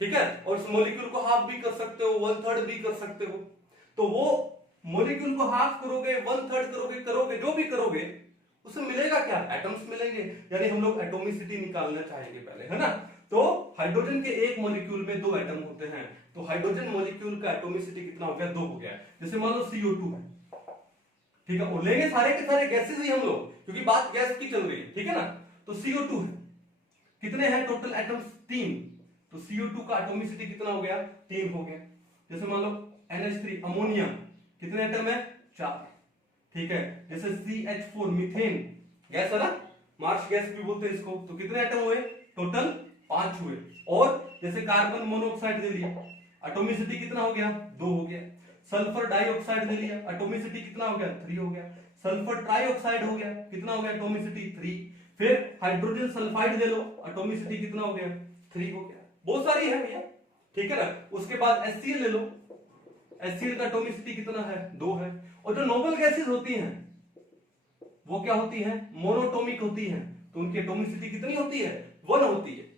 ठीक है। और उस मॉलिक्यूल को हाफ भी कर सकते हो, 1/3 भी कर सकते हो। तो वो मॉलिक्यूल को हाफ करोगे, 1/3 करोगे, जो भी करोगे, उसमें मिलेगा क्या? एटम्स मिलेंगे। यानी हम लोग एटॉमिसिटी निकालना चाहेंगे पहले, है ना। तो तो हाइड्रोजन के एक मॉलिक्यूल में 2 एटम होते हैं, तो हाइड्रोजन मॉलिक्यूल का एटॉमिसिटी कितना हो गया, 2 हो गया। जैसे मान लो CO2 है, ठीक है, और लेंगे सारे के सारे गैसेस ही हम लोग, क्योंकि बात गैस की चल रही है, ठीक है ना। तो CO2 है, कितने हैं टोटल एटम्स, 3, तो CO2 का एटॉमिसिटी कितना हो गया, 3 हो गया। जैसे मान लो NH3 अमोनिया, कितने एटम है, 4, ठीक है। जैसे CH4 मीथेन गैस है ना, मार्स गैस भी बोलते हैं इसको, तो कितने एटम हुए, टोटल 5 हुए। और जैसे कार्बन मोनोऑक्साइड ले लिया, एटॉमिसिटी कितना हो गया, 2 हो गया। सल्फर डाइऑक्साइड ले लिया, एटॉमिसिटी कितना हो गया, 3 हो गया। सल्फर ट्राइऑक्साइड हो गया, कितना हो गया, एटॉमिसिटी 3। फिर हाइड्रोजन सल्फाइड ले लो, एटॉमिसिटी कितना हो गया, 3 हो गया। बहुत सारी है भैया, ठीक है ना। उसके बाद HCl ले लो, HCl का एटॉमिसिटी कितना है, 2 है। और जो नोबल गैसेस होती हैं वो क्या होती हैं, मोनोटॉमिक होती हैं, तो उनकी एटॉमिसिटी कितनी होती है, 1 होती है।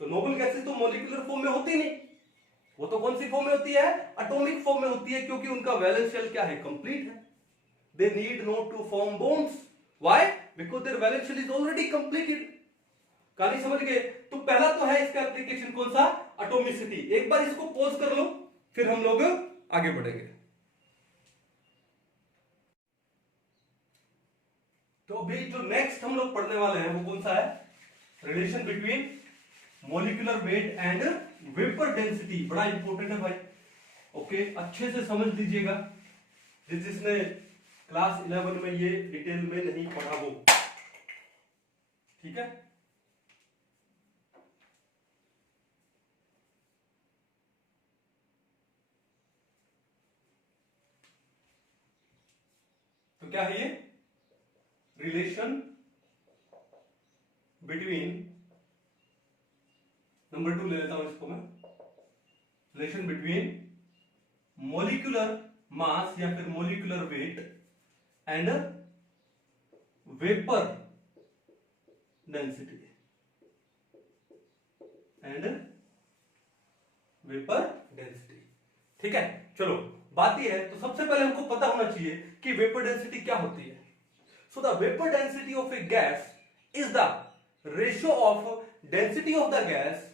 तो नोबल गैसेस तो मॉलिक्यूलर फॉर्म में होती नहीं, वो तो कौन सी फॉर्म में होती है, एटॉमिक फॉर्म में होती है, क्योंकि उनका वैलेंस शेल क्या है, कंप्लीट है। They need not to form bonds, why, because their valence shell is already completed. कहानी समझ गए। तो पहला तो है इसका एप्लीकेशन कौन सा, एटॉमिसिटी। एक बार इसको पॉज कर लो, फिर हम लोग आगे बढ़ेंगे। तो अभी जो नेक्स्ट हम लोग पढ़ने वाले हैं वो कौन सा है, relation between molecular weight and vapour density. बड़ा इंपॉर्टेंट है भाई, ओके, अच्छे से समझ लीजिएगा, जिसने क्लास 11 में ये डिटेल में नहीं पढ़ा वो, ठीक है। तो क्या है ये, रिलेशन बिटवीन, नंबर 2 ले लेता हूं इसको मैं, रिलेशन बिटवीन मॉलिक्यूलर मास या फिर molecular weight and vapour density, and vapour density, ठीक है। चलो बात यह है, तो सबसे पहले हमको पता होना चाहिए कि वेपर डेंसिटी क्या होती है। So the vapour density of a gas is the ratio of density of the gas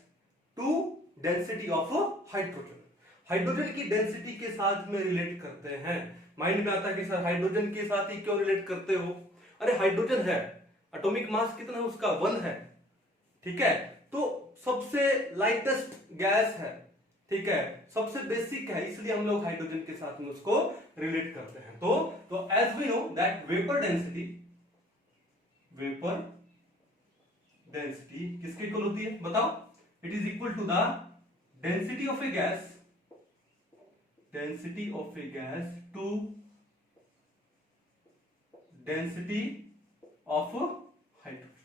to density of hydrogen. Hydrogen की डेंसिटी के साथ में रिलेट करते हैं। माइंड में आता है कि सर हाइड्रोजन के साथ ही क्यों रिलेट करते हो, अरे हाइड्रोजन है, एटॉमिक मास कितना है उसका, 1 है, ठीक है। तो सबसे लाइटेस्ट गैस है, ठीक है, सबसे बेसिक है, इसलिए हम लोग हाइड्रोजन के साथ में उसको रिलेट करते हैं। तो as we know that vapour density किसके इक्वल होती है, बताओ, it is equal to the density of a gas, density of a gas to density of hydrogen.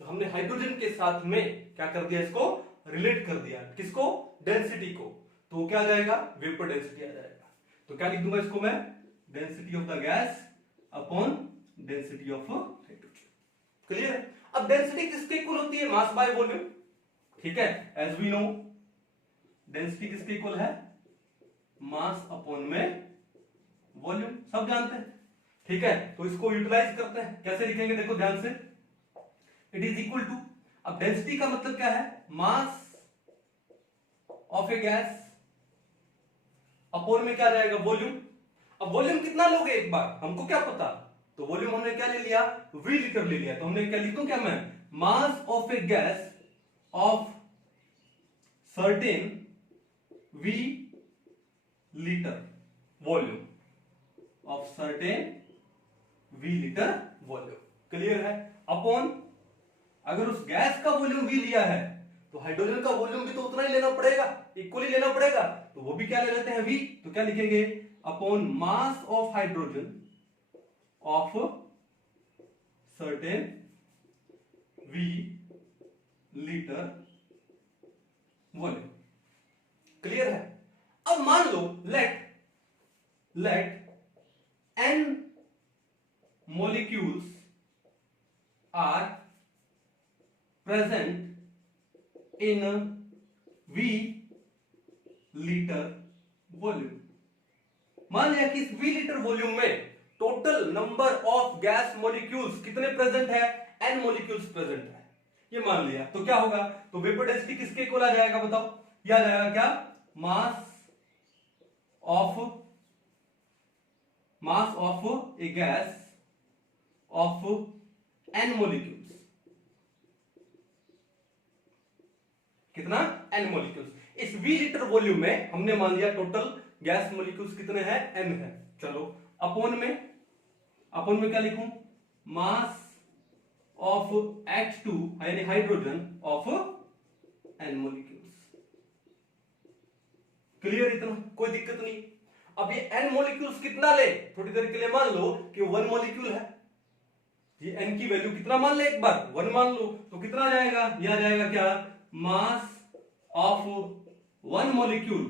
तो हमने हाइड्रोजन के साथ में क्या कर दिया, इसको रिलेट कर दिया, किसको, डेंसिटी को, तो वो क्या आ जाएगा, वेपर डेंसिटी आ जाएगा। तो क्या लिख दूंगा इसको मैं, density of the gas upon density of hydrogen. Clear है। अब डेंसिटी किसके इक्वल होती है, मास बाय वॉल्यूम, ठीक है। एज वी नो डेंसिटी किसके इक्वल है, मास अपॉन में वॉल्यूम, सब जानते हैं, ठीक है। तो इसको यूटिलाइज करते हैं, कैसे लिखेंगे, देखो ध्यान से, इट इज इक्वल टू, अब डेंसिटी का मतलब क्या है, mass of a gas upon में क्या जाएगा, वॉल्यूम। अब वॉल्यूम कितना लोगे एक बार, हमको क्या पता, तो वॉल्यूम हमने क्या ले लिया, V लीटर ले लिया, तो हमने क्या लिख दूं, क्या मैं, मास of a gas of certain V litre volume, of certain V litre volume. Clear है। अपॉन, अगर उस गैस का वॉल्यूम V लिया है तो हाइड्रोजन का वॉल्यूम भी तो उतना ही लेना पड़ेगा, इक्वली लेना पड़ेगा, तो वो भी क्या ले लेते हैं, V। तो क्या लिखेंगे, upon mass of hydrogen of certain V litre volume. Clear है। अब मान लो let n molecules are present in V litre volume. मान लिया कि इस V लीटर वॉल्यूम में total number of gas molecules कितने प्रेजेंट है, n मॉलिक्यूल्स प्रेजेंट है। ये मान लिया, तो क्या होगा, तो वेपर डेंसिटी किसके इक्वल आ जाएगा बताओ, क्या आ जाएगा, क्या mass of a gas of n molecules, कितना, n मोलिक्यूल्स। इस v लीटर वॉल्यूम में हमने मान लिया टोटल गैस मोलिक्यूल्स कितने हैं, n है। चलो अपॉन में क्या लिखूं, मास ऑफ H2 यानी hydrogen of n molecules. Clear, इतना कोई दिक्कत नहीं। अब ये n मोलिक्यूल्स कितना ले, थोड़ी देर के लिए मान लो कि 1 मोलिक्यूल है, ये n की वैल्यू कितना मान ले, एक बार 1 मान लो, तो कितना आ जाएगा, ये आ जाएगा क्या, mass of 1 molecule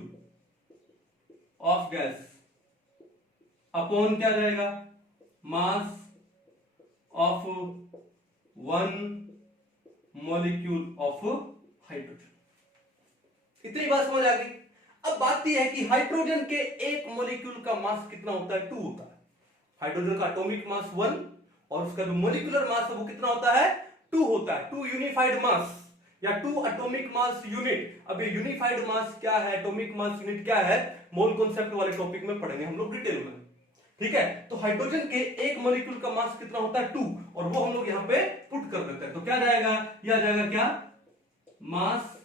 of gas upon क्या जाएगा, mass of 1 molecule of hydrogen. इतनी बात समझ आ गई। अब बात यह है कि हाइड्रोजन के एक मोलिक्यूल का मास कितना होता है, 2 होता है। हाइड्रोजन का एटॉमिक मास 1 और उसका जो मोलिकुलर मास है वो कितना होता है, 2 होता है। 2 यूनिफाइड मास या 2 एटॉमिक मास यूनिट। अब ये यूनिफाइड मास क्या है, एटॉमिक मास यूनिट क्या है, मोल कॉन्सेप्ट वाले टॉपिक में पढ़ेंगे हम लोग डिटेल में, ठीक है। तो हाइड्रोजन के एक मॉलिक्यूल का मास कितना होता है, 2, और वो हम लोग यहां पे पुट कर देते हैं, तो क्या जाएगा, ये आ जाएगा क्या, mass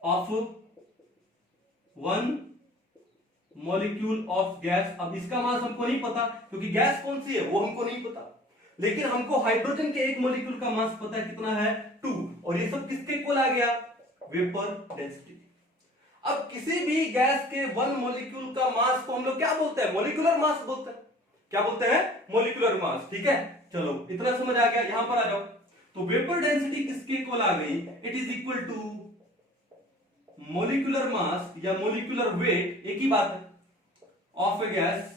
of 1 molecule of gas. अब इसका मास हमको नहीं पता क्योंकि गैस कौन सी है वो हमको नहीं पता, लेकिन हमको हाइड्रोजन के एक मॉलिक्यूल का मास पता है, कितना है, 2, और ये सब किसके इक्वल आ गया, वेपर डेंसिटी। अब किसी भी गैस के 1 मॉलिक्यूल का मास को हम लोग क्या बोलते हैं, मॉलिक्यूलर मास बोलते हैं। क्या बोलते हैं, मॉलिक्यूलर मास, ठीक है। चलो इतना समझ आ गया, यहां पर आ जाओ। तो वेपर डेंसिटी किसके इक्वल आ गई, it is equal to molecular mass या मॉलिक्यूलर वेट, एक ही बात है, ऑफ ए गैस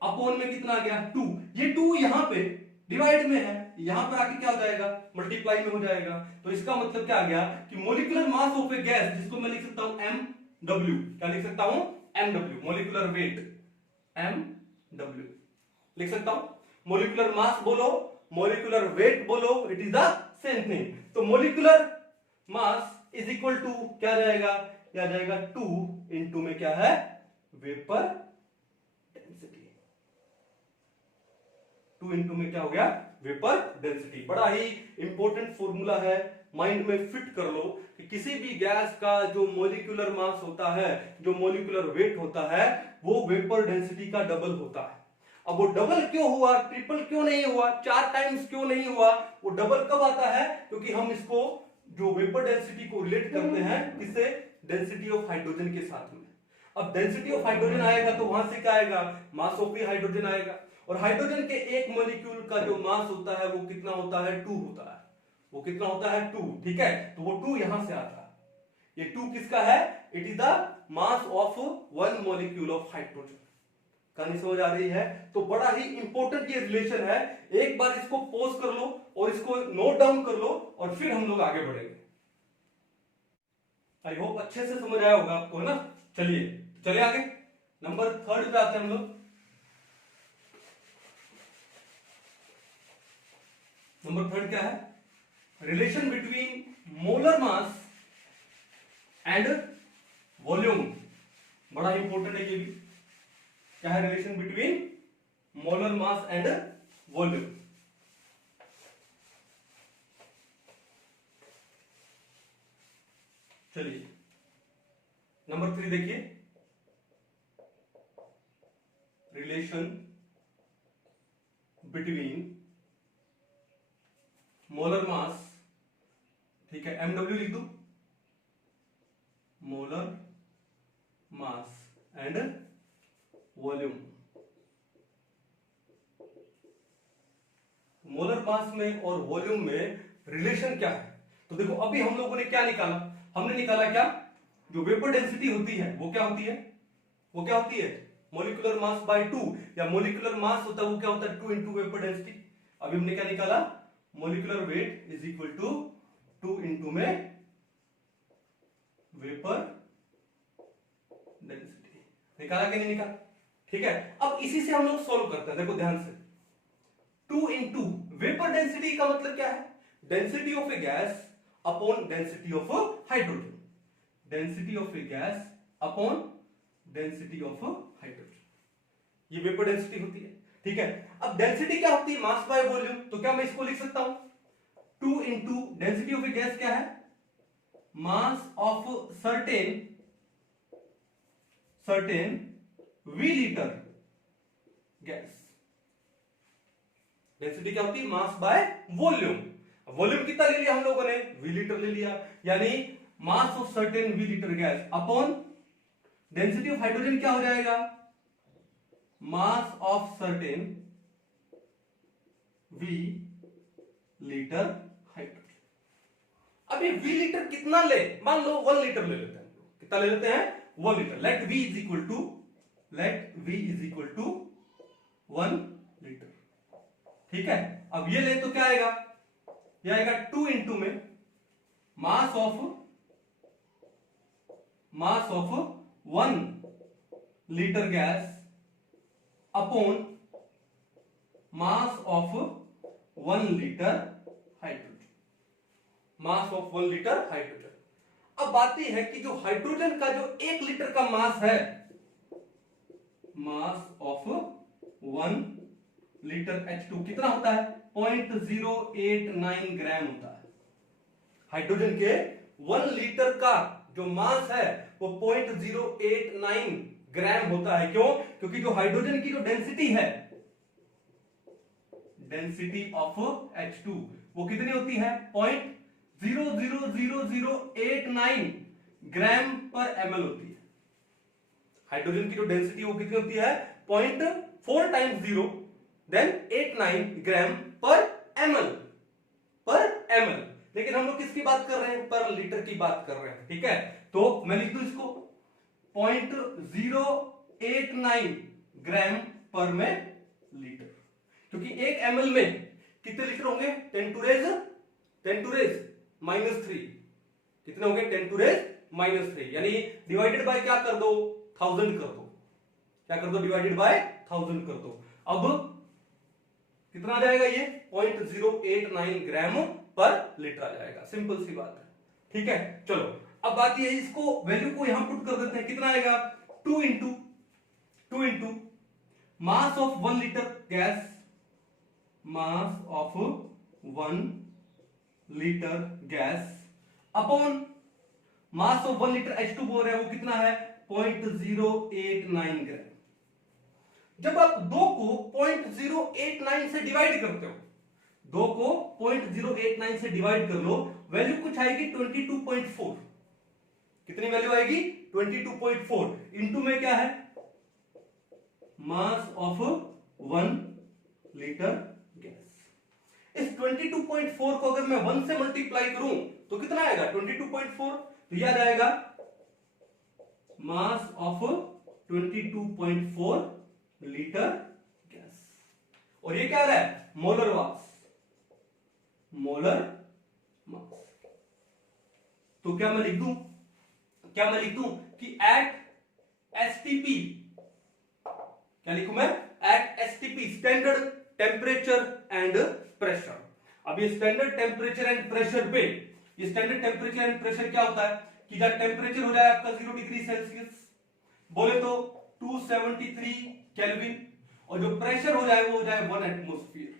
अपॉन में कितना आ गया, 2। ये 2 यहां पे डिवाइड में है, यहां पर आके क्या हो जाएगा, मल्टीप्लाई में हो जाएगा। तो इसका मतलब क्या आ गया कि molecular mass of a gas, जिसको मैं लिख सकता हूं mw, क्या लिख सकता हूं, mw, मॉलिक्यूलर वेट mw लिख सकता हूं। मॉलिक्यूलर मास बोलो, मॉलिक्यूलर वेट बोलो, it is the same thing. तो molecular mass is equal to क्या जाएगा, क्या जाएगा, 2 इंटू में क्या है, वेपर डेंसिटी। 2 इंटू में क्या हो गया, वेपर डेंसिटी। बड़ा ही इंपॉर्टेंट फॉर्मूला है, माइंड में फिट कर लो कि किसी भी गैस का जो मॉलिक्यूलर मास होता है, जो मॉलिक्यूलर वेट होता है, वो वेपर डेंसिटी का डबल होता है। अब वो डबल क्यों हुआ, ट्रिपल क्यों नहीं हुआ, 4 टाइम्स क्यों नहीं हुआ, वो डबल कब आता है, क्योंकि हम इसको जो वेपर डेंसिटी को रिलेट करते हैं किससे, डेंसिटी ऑफ हाइड्रोजन के साथ में। अब डेंसिटी ऑफ हाइड्रोजन आएगा तो वहां से क्या आएगा, मास ऑफ हाइड्रोजन आएगा, और हाइड्रोजन के एक मॉलिक्यूल का जो मास होता है वो कितना होता है, 2 होता है। वो कितना होता है, 2, ठीक है। तो वो 2 यहां से आता है। ये 2 किसका है, it is the mass of 1 molecule of hydrogen. कहानी समझ आ रही है, तो बड़ा ही इंपॉर्टेंट ये रिलेशन है। एक बार इसको पॉज कर लो और इसको नोट डाउन कर लो और फिर हम लोग आगे बढ़ेंगे। आई होप अच्छे से समझ आया होगा आपको, है ना। चलिए चलिए आगे, नंबर 3 पे आते हैं हम लोग। नंबर 3 क्या है, relation between molar mass and volume. बड़ा इंपॉर्टेंट है ये भी। क्या है relation between molar mass and volume. चलिए नंबर 3 देखिए, रिलेशन बिटवीन मोलर मास, ठीक है, mw लिख दो, molar mass and volume. Molar mass में और वॉल्यूम में रिलेशन क्या है, तो देखो अभी हम लोगों ने क्या निकाला, हमने निकाला क्या, जो वेपर डेंसिटी होती है वो क्या होती है, वो क्या होती है, मोलिकुलर मास बाय 2, या मोलिकुलर मास होता है वो क्या होता है, 2 इंटू वेपर डेंसिटी। अभी हमने क्या निकाला, molecular weight is equal to 2 into में वेपर डेंसिटी। निकाला कि नहीं निकाला, ठीक है। अब इसी से हम लोग सॉल्व करते हैं, देखो ध्यान से। 2 इंटू वेपर डेंसिटी का मतलब क्या है, density of a gas upon density of hydrogen, density of a gas upon density of hydrogen, ये वेपर डेंसिटी होती है। ठीक है, अब डेंसिटी क्या होती है? Mass by volume. तो क्या मैं इसको लिख सकता हूं 2 into density of a gas क्या है? Mass of certain V litre gas. Density क्या होती है? Mass by volume. वॉल्यूम कितना ले लिया हम लोगों ने? वी लीटर ले लिया, यानी mass of certain V litre gas upon density of hydrogen क्या हो जाएगा? Mass of certain V litre hydrogen. अब ये वी लीटर कितना ले? मान लो 1 लीटर ले लेते हैं। कितना ले लेते हैं? 1 litre. Let V is equal to 1 litre. ठीक है, अब ये ले तो क्या आएगा? ये आएगा 2 इंटू में mass of 1 litre gas upon mass of 1 litre hydrogen, mass of 1 litre hydrogen. अब बात यह है कि जो हाइड्रोजन का जो 1 लीटर का मास है, मास ऑफ 1 लीटर H2 कितना होता है? 0.089 ग्राम होता है। हाइड्रोजन के 1 लीटर का जो मास है वो 0.089 ग्राम होता है। क्यों? क्योंकि जो हाइड्रोजन की जो डेंसिटी है, डेंसिटी ऑफ H2 वो कितनी होती है? 0.00089 ग्राम पर ml होती है। हाइड्रोजन की जो डेंसिटी वो कितनी होती है? 0.4 टाइम्स 0 देन 89 ग्राम पर ml, लेकिन हम लोग किसकी बात कर रहे हैं? पर लीटर की बात कर रहे हैं। ठीक है, तो मैं लिख दूं इसको 0.089 ग्राम पर में लीटर, क्योंकि 1 ml में कितने लीटर होंगे? 10 टू रेज -3। कितने होंगे? 10 टू रेज -3, यानी डिवाइडेड बाय क्या कर दो? 1000 कर दो। क्या कर दो? डिवाइडेड बाय 1000 कर दो। अब कितना आ जाएगा? ये 0.089 ग्राम पर लीटर आ जाएगा। सिंपल सी बात है। ठीक है, चलो अब बात ये है, इसको वैल्यू को यहां पुट कर देते हैं। कितना आएगा? 2 into mass of 1 litre gas, mass of 1 litre gas upon mass of 1 litre H2 बोल रहे हैं, वो कितना है? 0.089 ग्राम। जब आप 2 को 0.089 से डिवाइड करते हो, 2 को 0.089 से डिवाइड कर लो, वैल्यू कुछ आएगी 22.4। कितनी वैल्यू आएगी? 22.4। इंटू में क्या है? Mass of 1 litre gas. इस 22.4 को अगर मैं 1 से मल्टीप्लाई करूं तो कितना आएगा? 22.4। तो यह आ जाएगा मास ऑफ 22.4 लीटर गैस। और ये क्या आ रहा है? मोलर मास, तो क्या मैं लिख दूं कि एट एसटीपी, क्या लिखूं मैं? At STP, standard temperature and pressure. अब ये स्टैंडर्ड टेम्परेचर एंड प्रेशर पे, ये स्टैंडर्ड टेम्परेचर एंड प्रेशर क्या होता है कि जब टेम्परेचर हो जाए आपका 0 डिग्री सेल्सियस, बोले तो 273 केल्विन, और जो प्रेशर हो जाए वो हो जाए 1 एटमोस्फियर।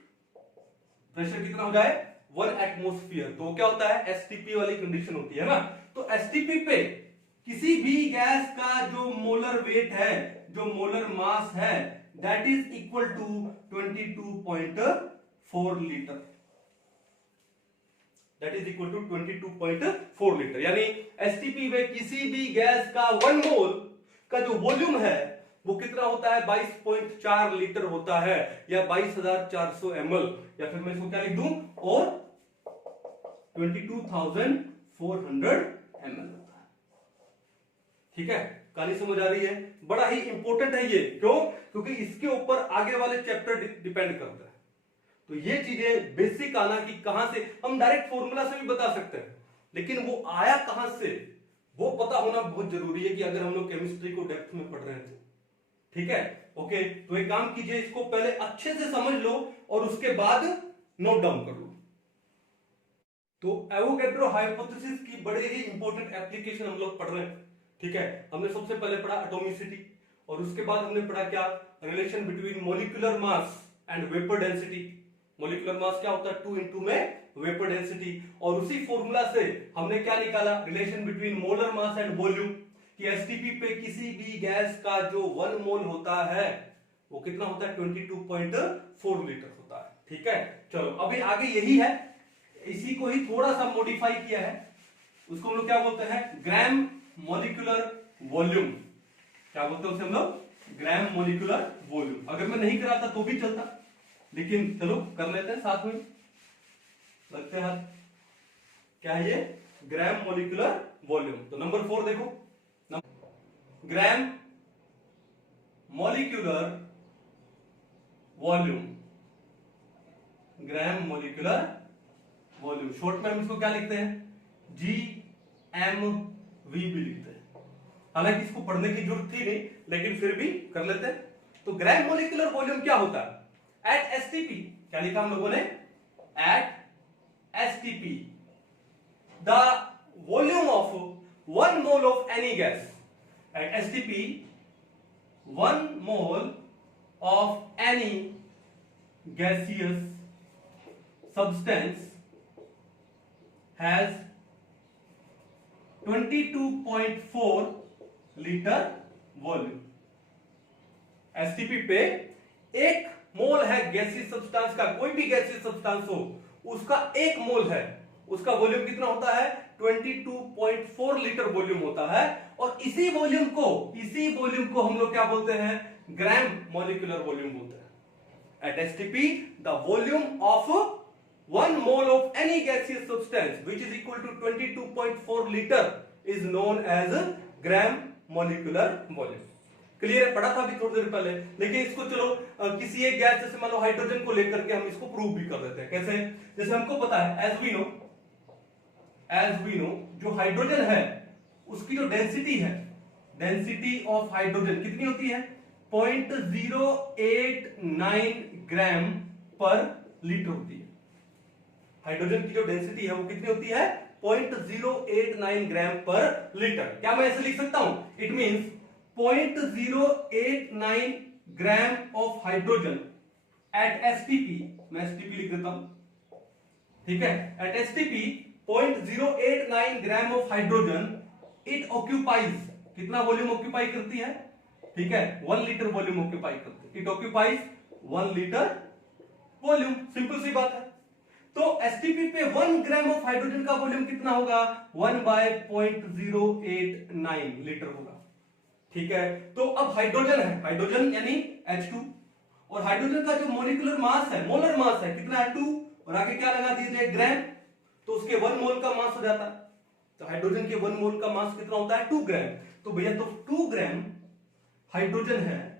प्रेशर कितना हो जाए? 1 एटमोस्फियर। तो क्या होता है? एसटीपी वाली कंडीशन होती है ना। तो एसटीपी पे किसी भी गैस का जो मोलर वेट है, जो मोलर मास है, that is equal to 22.4 litre. That is equal to 22.4 litre. यानी एसटीपी में किसी भी गैस का 1 मोल का जो वॉल्यूम है वो कितना होता है? 22.4 लीटर होता है, या 22,400 ml, या फिर मैं इसको क्या लिख दूं? और 22,400 ml होता है। ठीक है, कहानी समझ आ रही है? बड़ा ही इंपॉर्टेंट है ये। क्यों? क्योंकि इसके ऊपर आगे वाले चैप्टर डिपेंड करता है। तो ये चीजें बेसिक आना कि कहां से, हम डायरेक्ट फॉर्मूला से भी बता सकते हैं, लेकिन वो आया कहां से वो पता होना बहुत जरूरी है, कि अगर हम लोग केमिस्ट्री को डेप्थ में पढ़ रहे हैं तो। ठीक है, ओके। तो एक काम कीजिए, इसको पहले अच्छे से समझ लो और उसके बाद नोट डाउन कर लो। तो एवोगैड्रो हाइपोथेसिस की बड़े ही इंपॉर्टेंट एप्लीकेशन हम लोग पढ़ रहे हैं। ठीक है, हमने सबसे पहले पढ़ा एटॉमिसिटी, और उसके बाद हमने पढ़ा क्या, relation between molecular mass and vapour density. Molecular mass क्या होता है, 2 into में वेपर डेंसिटी, और उसी फॉर्मूला से हमने क्या निकाला, relation between molar mass and volume, कि एसटीपी पे किसी भी गैस का जो 1 मोल होता है वो कितना होता है, 22.4 लीटर होता है। ठीक है, चलो अभी आगे यही है, इसी को ही थोड़ा सा मॉडिफाई किया है, उसको हम लोग क्या बोलते हैं, ग्राम मॉलिक्यूलर वॉल्यूम। क्या बोलते हैं उसे हम लोग, ग्राम मॉलिक्यूलर वॉल्यूम। अगर मैं नहीं कराता तो भी चलता, लेकिन चलो कर लेते हैं साथ में, लगते हैं। क्या है ये, ग्राम मॉलिक्यूलर वॉल्यूम। तो नंबर 4 देखो, ग्राम मॉलिक्यूलर वॉल्यूम, ग्राम मॉलिक्यूलर वॉल्यूम, शॉर्ट में हम इसको क्या लिखते हैं, GMV भी लिखते हैं। हालांकि इसको पढ़ने की जरूरत थी नहीं, लेकिन फिर भी कर लेते हैं। तो ग्राम मॉलिक्यूलर वॉल्यूम क्या होता है, एट एसटीपी, क्या लिखा हम लोगों ने, at STP the volume of 1 mole of any gas, at STP 1 mole of any gaseous substance has 22.4 litre volume. STP पे 1 मोल है गैसीय सब्सटेंस का, कोई भी गैसीय सब्सटेंस हो उसका 1 मोल है, उसका वॉल्यूम कितना होता है, 22.4 लीटर वॉल्यूम होता है। और इसी वॉल्यूम को हम लोग क्या बोलते हैं, ग्राम मॉलिक्यूलर वॉल्यूम बोलते हैं। At STP, the volume of 1 mole of any gaseous substance which is equal to 22.4 liter is known as gram molecular volume. Clear है, पढ़ा था अभी थोड़ी देर पहले, लेकिन इसको चलो किसी एक गैस, जैसे मान लो हाइड्रोजन को लेकर के हम इसको प्रूव भी कर देते हैं। कैसे, जैसे हमको पता है, एज वी नो जो हाइड्रोजन है उसकी जो डेंसिटी है, डेंसिटी ऑफ हाइड्रोजन कितनी होती है, 0.089 ग्राम पर लीटर होती है। हाइड्रोजन की जो डेंसिटी है वो कितनी होती है, 0.089 ग्राम पर लीटर। क्या मैं ऐसे लिख सकता हूं, it means 0.089 gram of hydrogen at STP, मैं एसटीपी लिख देता हूं। ठीक है, at STP 0.089 gram of hydrogen, it occupies, कितना वॉल्यूम ऑक्यूपाई करती है, ठीक है, 1 लीटर वॉल्यूम ऑक्यूपाई करते हैं। It occupies 1 litre volume, simple सी बात है। तो एसटीपी पे 1 ग्राम ऑफ हाइड्रोजन का वॉल्यूम कितना होगा, 1/0.089 लीटर होगा। ठीक है, तो अब हाइड्रोजन है, हाइड्रोजन यानी H2, और हाइड्रोजन का जो मॉलिक्यूलर मास है, मोलर मास है, कितना है, 2, और आगे क्या लगा दीजिए, ग्राम, तो उसके 1 मोल का मास हो जाता है। तो हाइड्रोजन के 1 मोल का मास कितना होता है, 2 ग्राम। तो भैया तो 2 ग्राम हाइड्रोजन है,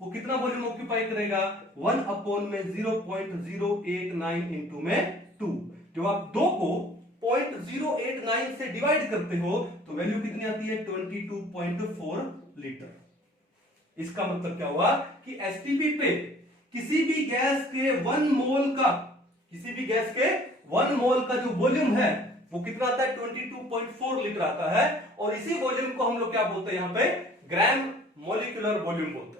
वो कितना वॉल्यूम ऑक्यूपाई करेगा, 1/0.089 इंटू में 2। जब आप 2 को 0.089 से डिवाइड करते हो तो वैल्यू कितनी आती है, 22.4 लीटर। इसका मतलब क्या हुआ कि एसटीपी पे किसी भी गैस के 1 मोल का, किसी भी गैस के 1 मोल का जो वॉल्यूम है वो कितना आता है, 22.4 लीटर आता है। और इसी वॉल्यूम को हम लोग क्या बोलते हैं, यहां पे ग्राम मॉलिक्यूलर वॉल्यूम बोलते हैं।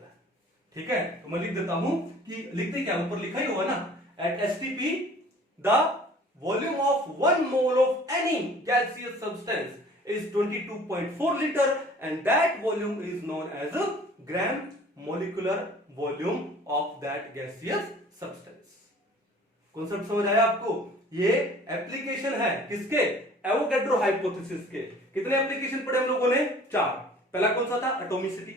ठीक है, तो मैं लिख देता हूं कि, लिखते क्या, ऊपर लिखा ही होगा ना, at STP the volume of 1 mole of any gaseous substance is 22.4 litre and that volume is known as gram molecular volume of that gaseous substance. Concept समझ आया आपको? ये एप्लीकेशन है किसके, एवोगैड्रो हाइपोथेसिस के। कितने एप्लीकेशन पढ़े हम लोगों ने, 4। पहला कौन सा था, एटॉमिसिटी।